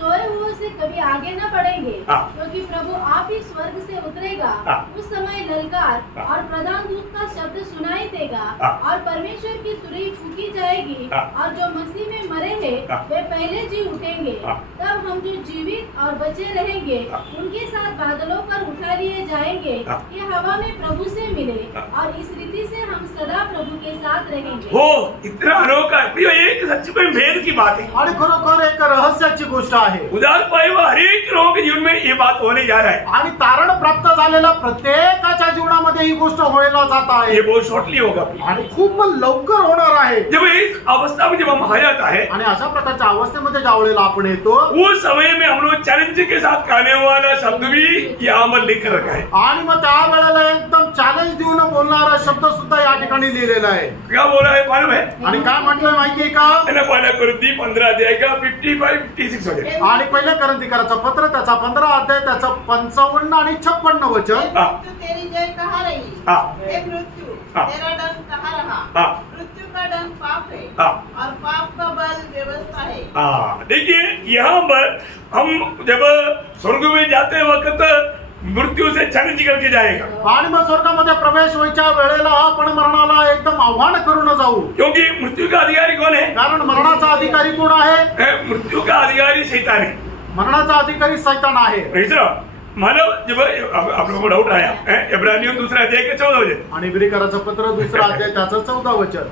सोए हुए से कभी आगे न बढ़ेंगे. क्योंकि प्रभु आप ही स्वर्ग से उतरेगा. उस समय ललकार और प्रधान दूत का शब्द सुनाई देगा और परमेश्वर की तुरही फूकी जाएगी और जो मसीह में मरे हैं वे पहले जी उठेंगे. तब हम जो जीवित और बचे रहेंगे उनके साथ बादलों पर उठा लिए जाएंगे कि हवा में प्रभु से मिले, और इस रीति से हम सदा प्रभु के साथ रहेंगे. हो इतना अनोखा एक सच में भेद की बात है. आणि खरोखर एक रहस्याची गोष्ट आहे. उदार पाए हुआ हर एक लोगों के जीवन में ये बात होने जा रहा है. आणि तारण प्राप्त झालेल्या प्रत्येकाच्या जीवनामध्ये ही गोष्ट व्हायला जात आहे. ये बहुत शॉर्टली होगा आणि खूप लवकर होणार आहे. जब इस अवस्था में जब हम आ जाता है आणि अशा प्रकारच्या अवस्थेमध्ये ज्या वेळेला आपण येतो, उस समय में हम लोग चैलेंज के साथ कहने वाला शब्द भी यहाँ पर लिख कर रखा है. आणि मग त्या वेळेला एकदम चॅलेंज देऊन बोलणारा शब्द सुद्धा या ठिकाणी लिहिलेला आहे. क्या बोला है मालूम है? आणि काय म्हटलं माहितीये का? पहिला कोरिन्थी 15 अध्याय का 55-56 वचन. आणि पहिल्या कोरिन्थीकराचा पत्र त्याचा 15 अध्याय त्याचा 55 आणि 56 वचन. मृत्यु तेरी जय कहाँ रही? हे मृत्यू तेरा डंक कहाँ रहा? मृत्यू का डंक पाप है और पाप का बल व्यवस्था है. देखिए यहाँ पर हम जब स्वर्ग में जाते वक्त मृत्यू से चैलेंज करके जाएगा. आणि मग स्वर्गामध्ये प्रवेश व्हायच्या वेळेला आपण मरणाला एकदम आव्हान करून जाऊ. क्योंकि मृत्यू का अधिकारी कौन है? कारण मरणाचा अधिकारी कोण आहे? मृत्यू का अधिकारी शैतान है. मरणाचा अधिकारी शैतान आहे. मानव जब आप लोगों को डाउट आया इब्रानियों 2 अध्याय के 14 वचन. आणि इब्रिकराचं पत्र 2 अध्याय त्याचं 14 वचन.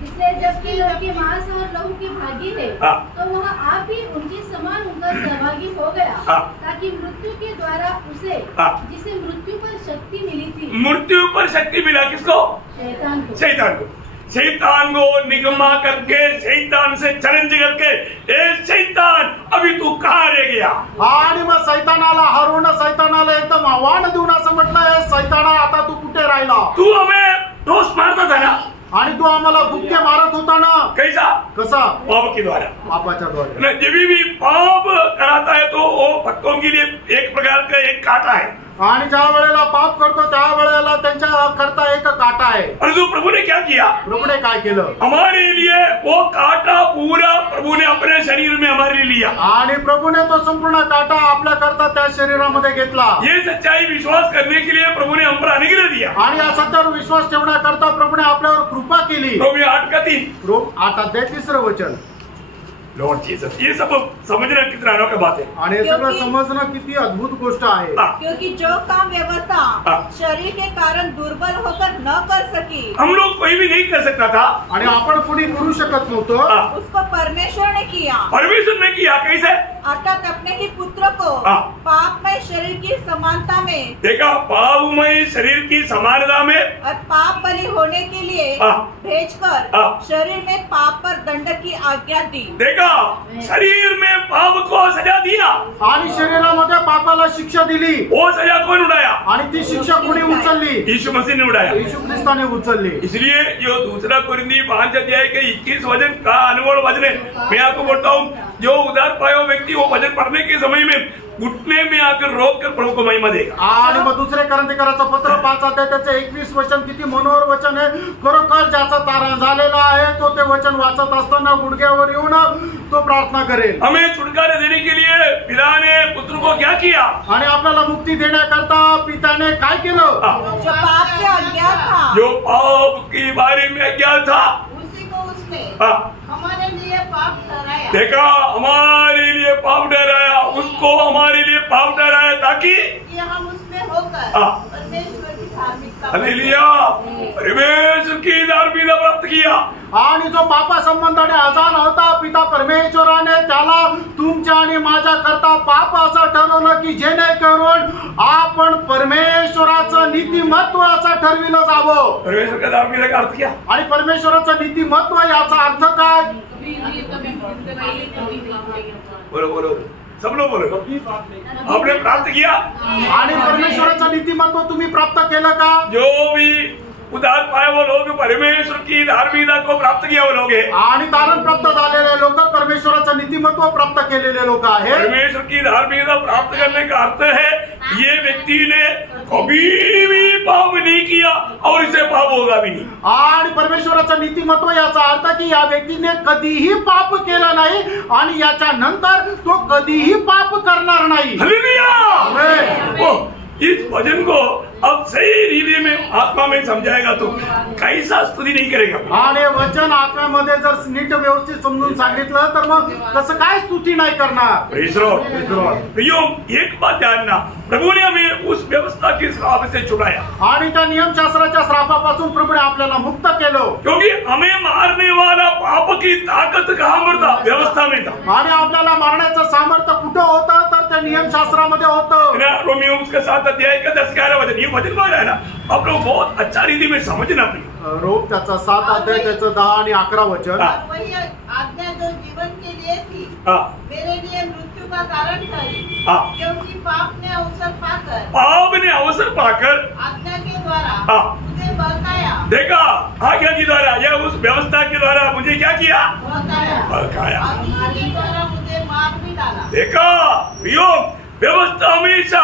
इसलिए जबकि लड़के मांस और लहू के भागी है, तो वह आप ही उनके समान उनका सहभागी हो गया, ताकि मृत्यु के द्वारा उसे जिसे मृत्यु पर शक्ति मिली थी. मृत्यु पर शक्ति मिला किसको? शैतान को. शैतान को. शैतान को निगमा करके शैतान से चैलेंज करके ए शैतान अभी तू कहाँ रह गया. आणि मग सैतानाला हरवून सैतानाला एकदम आव्हान देऊन असं म्हटलंय, सैताना आता तू कुठे राहिला? तू हमें ठोस मारता था ना, आणि तू आम्हाला बुक्के मारत होता ना. कैसा? कसा? पाप के द्वारा. पापाच्या द्वारे. जब भी पाप कराता है तो वो भक्तों के लिए एक प्रकार का एक कांटा है. आणि ज्या वेळेला पाप करतो त्या वेळेला त्यांच्या करता एक काटा आहे. और जो प्रभु ने क्या किया? प्रभुने काय केलं? हमारे लिए वो काटा पूरा प्रभु ने अपने शरीर में हमारे लिए लिया. आणि प्रभुने तो संपूर्ण काटा आपल्या करता त्या शरीरामध्ये घेतला. ये सच्चाई विश्वास करने के लिए प्रभु ने हम पर अनुग्रह दिया. आणि या सत्यावर विश्वास ठेवण्याकरता प्रभुने आपल्यावर कृपा केली. रोमियो 8:3. रोम 8 अध्याय 3 वचन. Lord Jesus. ये सब समझना कितना अनोखा बात है. आणि हे सगळं समजणं किती अद्भुत गोष्ट आहे. क्योंकि जो काम व्यवस्था शरीर के कारण दुर्बल होकर न कर सकी, हम लोग कोई भी नहीं कर सकता था. आणि आपण कोणी करू शकत नव्हतो. उसको परमेश्वर ने किया. परमेश्वर ने किया. कैसे? अर्थात अपने ही पुत्र को पापमय शरीर की समानता में, देखा, पापमय शरीर की समानता में और पाप बलि होने के लिए भेजकर शरीर में पाप पर दंड की आज्ञा दी। देखा, शरीर में पाप को सजा दिया आणि शरीरामध्ये पापाला शिक्षा दिली। वो सजा कौन उड़ाया? आणि ती शिक्षा कोणी उचलली? यीशु मसीह ने उड़ाया, यीशु ख्रिस्ताने उचलली। इसलिए जो दूसरा कुरिन्थी 5 अध्याय के 21 वचन का अनमोल वचन है, मैं आपको बोलता हूँ, जो उधार पाया व्यक्ति वो वचन पढ़ने के समय में घुटने में आकर रोक कर प्रभु को महिमा देगा। आणि मग दुसरे कोरिन्थीकराचं पत्र 5 अध्याय त्याचे 21 वचन किती मनोहर वचन आहे। खरोखर ज्याचा तारण झालेला आहे तो ते वचन वाचत असताना गुडघ्यावर येऊन तो प्रार्थना करेल। हमें छुटकारा देने के लिए पिता ने पुत्र को क्या किया? आणि आपल्याला मुक्ती देण्याकरता पित्याने काय केलं? जो पाप से अज्ञात था, जो पाप के बारे में अज्ञात था, उसी को उसने हमारे लिए पाप ठहराया। देखा, हमारे लिए पाप ठहराया, उसको हमारे लिए पाप ठहराया ताकि हम उसमें होकर परमेश्वर की धार्मिकता, हालेलुया, परमेश्वर की धार्मिकता प्राप्त किया। आणि जो पापा संबंधाने अजान होता, पिता परमेश्वराने त्याला तुमच्या आणि माझ्या करता पाप असं ठरवलं की जेणेकरून आपण परमेश्वराचं नीतिमत्व असं ठरविलं जावं। परमेश्वर का धार्मिकता का अर्थ क्या? आणि परमेश्वराचं नीतिमत्व याचा अर्थ काय? बोलो बोलो, सब लोग बोलो, आपने प्राप्त किया? आणि परमेश्वराचं नीतिमत्व तुम्ही प्राप्त केलं का? जो भी उद्धार पाए वो लोग परमेश्वर की धार्मिकता को प्राप्त किया वो लोग हैं। आणि तारण प्राप्त झालेले लोक परमेश्वराचं नीतिमत्व प्राप्त केलेले लोक आहेत। परमेश्वर की धार्मिकता प्राप्त करने का अर्थ है ये व्यक्ति ने कभी भी पाप नहीं किया और इसे पाप होगा भी नहीं। आणि परमेश्वराचं नीतिमत्व याचा अर्थ की या व्यक्तीने कधीही पाप केलं नाही आणि याच्या नंतर तो कधीही पाप करणार नाही। हालेलुया! इस वचन को अब सही रीति में आत्मा में समझाएगा तो कैसा स्तुति नहीं करेगा। आणि वचन आत्म्यामध्ये जर नीट व्यवस्थित समजून सांगितलं तर मग कसं काय स्तुती नाही करणार। प्रियो, एक बात जानना, प्रभु ने हमें उस व्यवस्था के श्राप से छुड़ाया आणि त्या नियमशास्त्राच्या श्रापापासून प्रभूने आपल्याला मुक्त केलं। क्योंकि हमें मारने वाला पाप की ताकत कहाँ था? व्यवस्था में था। आणि आपल्याला मारण्याचं सामर्थ्य कुठं होतं? तर त्या नियमशास्त्रामध्ये होतं। रोमियो उसका 7 अध्याय का 10-11 वचन, ये वचन मारा है ना, आप लोग बहुत अच्छा रीति में समझना। रोम त्याचा 7 अध्याय त्याचं 10 आणि 11 वचन। वही आज्ञा जो जीवन के लिए थी मेरे लिए मृत्यु का कारण ठहरी, क्योंकि पाप ने अवसर पाकर आज्ञा के द्वारा मुझे बहकाया। देखा, आज्ञा के द्वारा या उस व्यवस्था के द्वारा मुझे क्या किया? बहकाया। इसी के द्वारा मुझे मार भी डाला। देखा, व्यवस्था हमेशा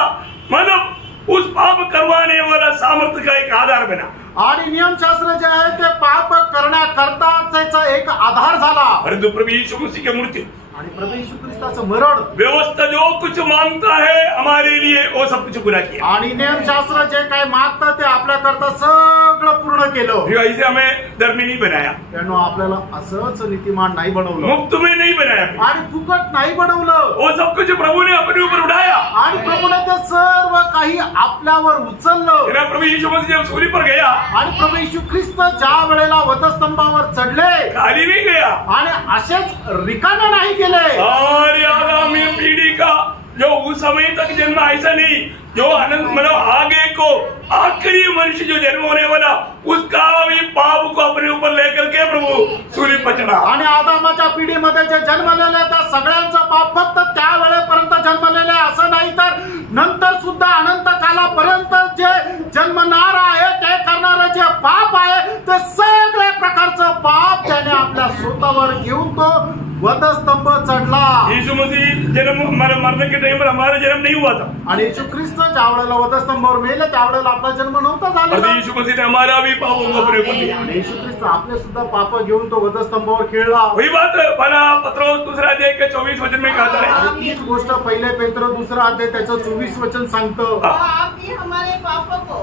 मानव उस पाप करवाने वाला सामर्थ्य का एक आधार बना। आणि नियमशास्त्र जे आहे ते पाप करण्याकरता त्याचा एक आधार झाला। परंतु प्रभु यीशु मसीह की मृत्यु आणि प्रभु यीशु ख्रिस्ताचं मरण, व्यवस्था जो कुछ मांगता है हमारे लिए वो सब कुछ पूरा किया। आणि नियमशास्त्र जे काय मागतं ते आपल्या करता सगळं पूर्ण केलं। ऐसे हमें धर्मी नहीं बनाया, त्यानं आपल्याला असंच नीतिमान नाही बनवलं, मुफ्त में नहीं बनाया आणि फुकट नाही बनवलं। वो सब कुछ प्रभु ने अपने ऊपर उठाया आणि प्रभूने ते सर्व काही आपल्यावर उचललं। प्रभु यीशु मसीह जब सूली पर गया आणि प्रभु यीशु ख्रिस्त ज्या वेळेला वधस्तंभावर चढले, खाली नहीं गया आणि असेच रिकामे नाही गेले। सारी आगामी पीढ़ी का जो उस समय तक जन्म ऐसा नहीं, जो अनंत मतलब आगे को आखिरी मनुष्य जो जन्म होने वाला उसका भी पाप को अपने ऊपर लेकर के प्रभु सूली पर चढ़ा। आणि आदामाच्या पिढीमध्ये जे जन्मलेले त्या सगळ्यांचं पाप फक्त त्या वेळेपर्यंत जन्मलेले असं नाही, तर नंतर सुद्धा अनंत कालापर्यंत जे जन्मणार आहे ते करणारे जे पाप आहे ते सगळ्या प्रकारचं पाप त्याने आपल्या स्वतःवर घेऊन तो वधस्तंभ चढला। यीशु मसीह जन्म मरने के टाइम पर हमारा जन्म नहीं हुआ था, आणि यीशु ख्रिस्त ज्या वेळेला वधस्तंभावर मेले त्यावेळेला आपला जन्म नव्हता झाला। यीशु मसीह ने हमारा भी पाप अपने ऊपर लिया। यीशु ख्रिस्त आपले सुद्धा पाप घेऊन तो वधस्तंभावर खेळला। वही बात पहला पत्रोस 2 अध्याय के 24 वचन में कहता है। तीच गोष्ट पहिले पेत्र 2 अध्याय त्याचं 24 वचन सांगतं। आप भी हमारे पापों को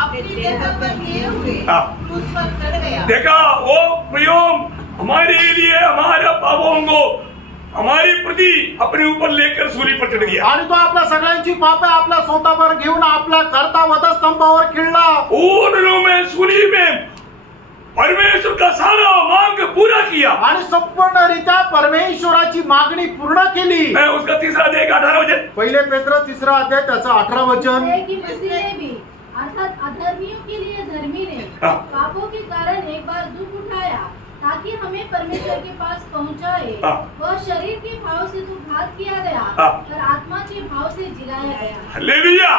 अपनी देह पर लिए हुए क्रूस पर चढ़ गया। देखा, वो प्रियोम हमारे लिए हमारा पापों को हमारी प्रति अपने ऊपर लेकर सूली पर चढ़ गया। आणि तो आपल्या सगळ्यांची पापे आपल्या स्वतःवर घेऊन आपल्या करता वधस्तंभावर खिळला। उन में सूली में परमेश्वर का सारा मांग पूरा किया आणि संपूर्णरित्या परमेश्वराची मागणी पूर्ण केली. उसका तीसरा अध्याय 18 वचन. पहिले पेत्र 3 अध्याय त्याचं 18 वचन. मसीह ने भी अर्थात अधर्मियों के लिए धर्मी ने पापों के कारण एक बार दुख उठाया ताकि हमें परमेश्वर के पास पहुंचाए. वह शरीर के भाव से तो घात किया गया पर आत्मा के भाव से जिलाया गया. हालेलुया.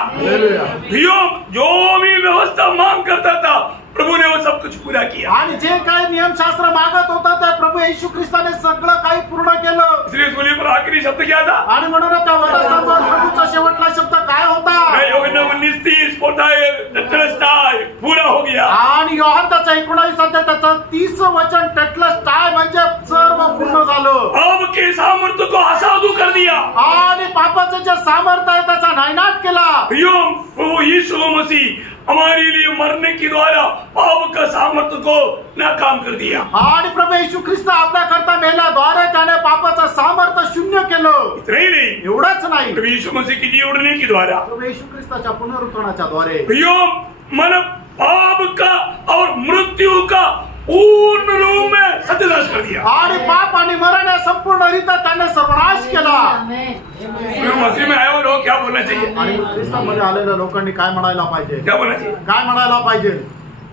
जो भी व्यवस्था मांग करता था प्रभु ने वो सब कुछ पूरा किया. आणि जे काही नियमशास्त्र मागत होता त्या प्रभू येशू ख्रिस्ताने सगळं काही पूर्ण केलं. इसलिए सूली पर आखिरी शब्द क्या था? आणि म्हणून त्या वधस्तंभावर प्रभूचा शेवटला शब्द काय होता? योहन्ना 19:30 पूरा हो गया. आणि योहान त्याचा 19 अध्याय त्याचं 30 वचन टेटलस्टाय म्हणजे सर्व पूर्ण झालं. पाप के सामर्थ्य को असाधु कर दिया आणि पापाचं जे सामर्थ्य आहे त्याचा नायनाट केला. प्रभु यीशु मसीह हमारे लिए मरने के द्वारा पाप का सामर्थ्य को नाकाम कर दिया. आणि प्रभू येशू ख्रिस्त आपल्या करता मेल्याद्वारे त्याने पापाचं सामर्थ्य शून्य केलं. इतना ही नहीं, एवढंच नाही, प्रभु यीशु मसीह की जी उड़ने के द्वारा प्रभू येशू ख्रिस्ताच्या पुनरुत्थानाच्या द्वारे मन पाप का और मृत्यु का पूर्ण रूप में सत्यानाश कर दिया. आणि पाप आणि मरण या संपूर्णरित्या त्याने सर्वनाश केला. मसीह में आए हुए लोग क्या बोलना चाहिए? आणि ख्रिस्तामध्ये आलेल्या लोकांनी काय म्हणायला पाहिजे? क्या बोलना चाहिए? काय म्हणायला पाहिजे?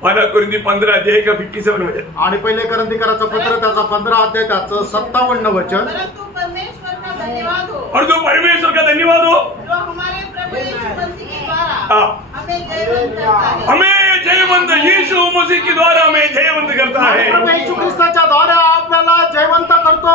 1 कोरिन्थी 15 अध्याय का 57 वचन. आणि पहिले करंथीकराचं पत्र त्याचा 15 अध्याय त्याचं 57 वचन. परंतु परमेश्वर का धन्यवाद हो. और जो परमेश्वर का धन्यवाद हो जो हमारे प्रभु यीशु मसीह के द्वारा हमें जयवंत करता है. हमें जयवंत यीशु मसीह के द्वारा हमें जयवंत करता है. प्रभू येशू ख्रिस्ताच्या द्वारे आपल्याला जयवंत करतो.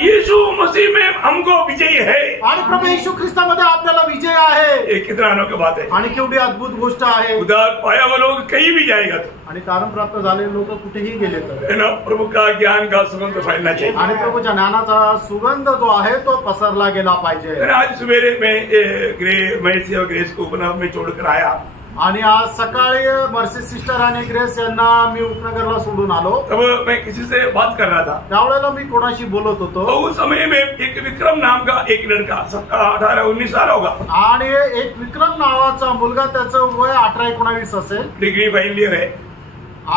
यीशु मसीह में हमको विजय है. आणि प्रभू येशू ख्रिस्तामध्ये आपल्याला विजय आहे. ये कितना अनोखी बात है. आणि केवढी अद्भुत गोष्ट आहे. उद्धार पाया हुआ लोग कहीं भी जाएगा तो आणि तारण प्राप्त झालेले लोक कुठेही गेले तर प्रभु का ज्ञान का सुगंध फैलना चाहिए. आणि प्रभूच्या ज्ञानाचा सुगंध जो आहे तो पसरला गेला पाहिजे. आज सवेरे मैं ग्रेस को उपनगर में छोड़कर आया. आणि आज सकाळी मर्सी सिस्टर आणि ग्रेस यांना मी उपनगरला सोडून आलो. तब मैं किसी से बात कर रहा था. त्यावेळेला मी कोणाशी बोलत होतो. उस समय में एक विक्रम नाम का एक लड़का 18-19 साल होगा. आणि एक विक्रम नावाचा मुलगा त्याचं वय 18-19 असेल. डिग्री फाइनल ईयर है.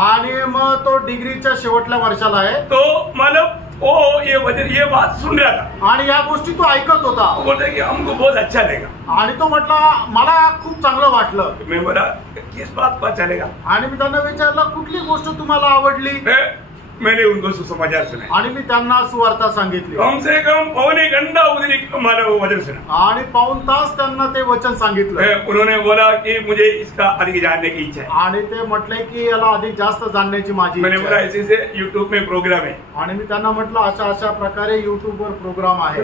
आणि मग तो डिग्रीच्या शेवटल्या वर्षाला आहे. तो मतलब ये बात सुन रहा था आणि या गोष्टी तो ऐकत होता. बोलते कि हमको बहुत अच्छा लगेगा. आणि तो म्हटला मला खूप चांगलं वाटलं. मैं बोला किस बात पर चलेगा. आणि मी त्यांना विचारलं कुठली गोष्ट तुम्हाला आवडली. मैंने उनको सुसमाचार सुनाए. आणि मी त्यांना सुवार्ता सांगितली. कम से कम 1.25 घंटा हमारा वो वचन सुना. आणि 1.25 तास त्यांना ते वचन सांगितलं. उन्होंने बोला कि मुझे इसका अधिक जानने की इच्छा है. आणि ते म्हटले की याला अधिक जास्त जाणण्याची माझी मैंने इच्छा बोला आहे. ऐसे यूट्यूब में प्रोग्राम है. आणि मी त्यांना म्हटलं अशा प्रकारे युट्यूब वर प्रोग्राम आहे.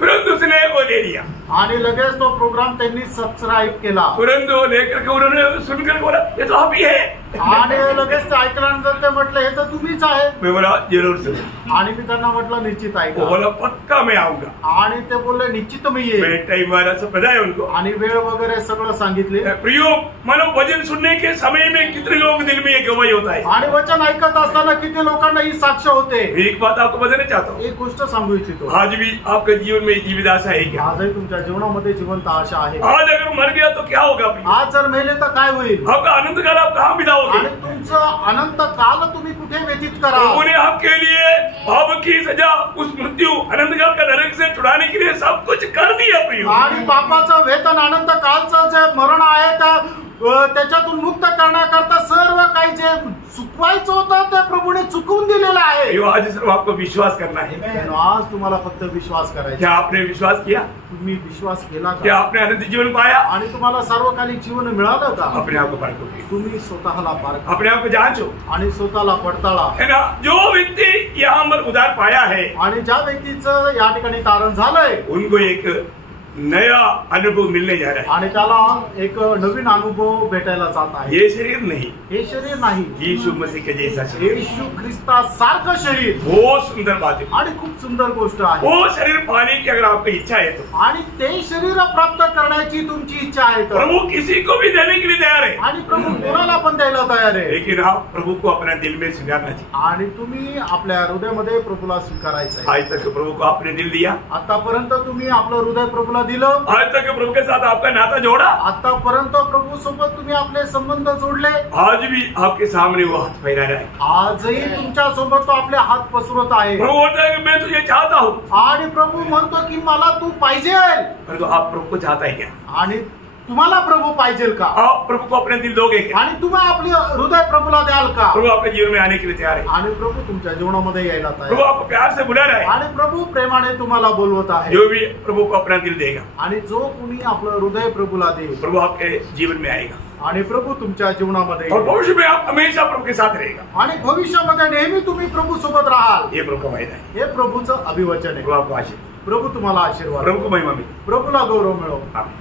तुरंत उसने वो ले लिया. आणि लगेच तो प्रोग्राम त्यांनी सबस्क्राईब केला. तुरंत वो लेकर के उन्होंने सुनकर बोला ये तो आप ही है. आणि लगेच ते ऐकल्यानंतर ते म्हटलं हे तर तुम्हीच आहे. मैं बोला जरूर सुन. आणि मी त्यांना म्हटलं निश्चित आहे. वो बोला पक्का मैं आऊंगा. आणि ते बोलले निश्चित मी येईल. टाइम वाला सब बताया उनको. आणि वेळ वगैरे सगळं सांगितले. प्रियो मानो वचन सुनने के समय में कितने लोग दिल में एक गवाही होता है. आणि वचन ऐकत असताना किती लोकांना ही साक्ष होते. एक बात आपको बताना चाहता हूँ. एक गोष्ट सांगू इच्छितो. आज भी आपके जीवन में जीवित आशा है क्या? आजही तुमच्या जीवनामध्ये जिवंत आशा आहे. आज अगर मर गया तो क्या होगा? आज जर मेले तर काय होईल? आपका अनंत काल आप कहाँ बिताओगे? आणि तुमचं अनंत काल तुम्ही कुठे व्यतीत करा? प्रभु ने आपके लिए पाप की सजा उस मृत्यु अनंत काल का नरक से छुड़ाने के लिए सब कुछ कर दिया. प्रियो आणि पापाचं वेतन अनंत कालचं जे मरण आहे त्याच्यातून मुक्त करण्याकरता सर्व काही जे चुकवायचं होतं ते प्रभूने चुकवून दिलेलं आहे. आज सिर्फ आपको विश्वास करना है. आज तुम्हाला फक्त विश्वास करायचा. क्या आपने विश्वास किया? तुम्ही विश्वास केला क्या का? आपने अनंत जीवन पाया? आणि तुम्हाला सार्वकालिक जीवन मिळालं का? अपने आप को परखो. तुम्ही स्वतःला पारखा. अपने आप को जांचो. आणि स्वतःला पडताळा. है ना. जो व्यक्ति यहाँ पर उद्धार पाया है आणि ज्या व्यक्तीचं या ठिकाणी तारण झालंय उनको एक नया अनुभव मिलने जा रहा है. आणि त्याला एक नवीन अनुभव भेटायला जात आहे. ये शरीर नहीं, हे शरीर नाही, यीशु मसीह के जैसा शरीर. येशू ख्रिस्तासारखं शरीर. बहुत सुंदर बात है. आणि खूप सुंदर गोष्ट आहे. वो शरीर पाने की अगर आपकी इच्छा है तो आणि ते शरीर प्राप्त करण्याची तुमची इच्छा आहे तर प्रभु किसी को भी देने के लिए तैयार है. आणि प्रभू कोणाला आपण द्यायला तयार आहे, लेकिन आप प्रभु को अपने दिल में स्वीकारना चाहिए। आणि तुम्ही आपल्या हृदयामध्ये प्रभूला स्वीकारायचं आहे। आज तक प्रभु को आपने दिल दिया, आतापर्यंत तुम्ही आपलं हृदय प्रभूला दिलं, आज तक प्रभु के साथ आपका नाता जोड़ा, आतापर्यंत प्रभू सोबत तुम्ही आपले संबंध जोडले, आज भी आपके सामने वो हाथ फैला रहा है। आजही तुमच्या सोबत तो आपले हात पसरवत आहे, प्रभु बोलता है कि मैं तुझे चाहता हूँ, आणि प्रभू म्हणतो की मला तू पाहिजे, परंतु आप प्रभु को चाहता है क्या? आणि तुम्हाला प्रभु पाहिजे का? आप प्रभु को अपने दिल दोगे क्या? आणि तुम्ही आपले हृदय प्रभूला द्याल का? प्रभु आपके जीवन में आने के लिए तैयार है। आणि प्रभु तुमच्या जीवनामध्ये यायला तयार प्रभु आहे, आपको प्यार से बुला रहा है। आणि प्रभु प्रेमाने तुम्हाला बोलवत आहे, जो भी प्रभु को अपना दिल देगा, आणि जो कोणी आपलं हृदय प्रभूला देईल, प्रभु आपके जीवन में आएगा, आणि प्रभु तुमच्या जीवनामध्ये और येईल, भविष्य में आप हमेशा प्रभु के साथ रहेगा। आणि भविष्यामध्ये नेहमी तुम्ही प्रभू सोबत राहाल। ये प्रभु का वायदा है। हे प्रभूचं अभिवचन आहे। प्रभु आपको आशीष, प्रभु तुम्हाला आशीर्वाद, प्रभु को महिमा मिले। प्रभूला गौरव मिळो। आमीन।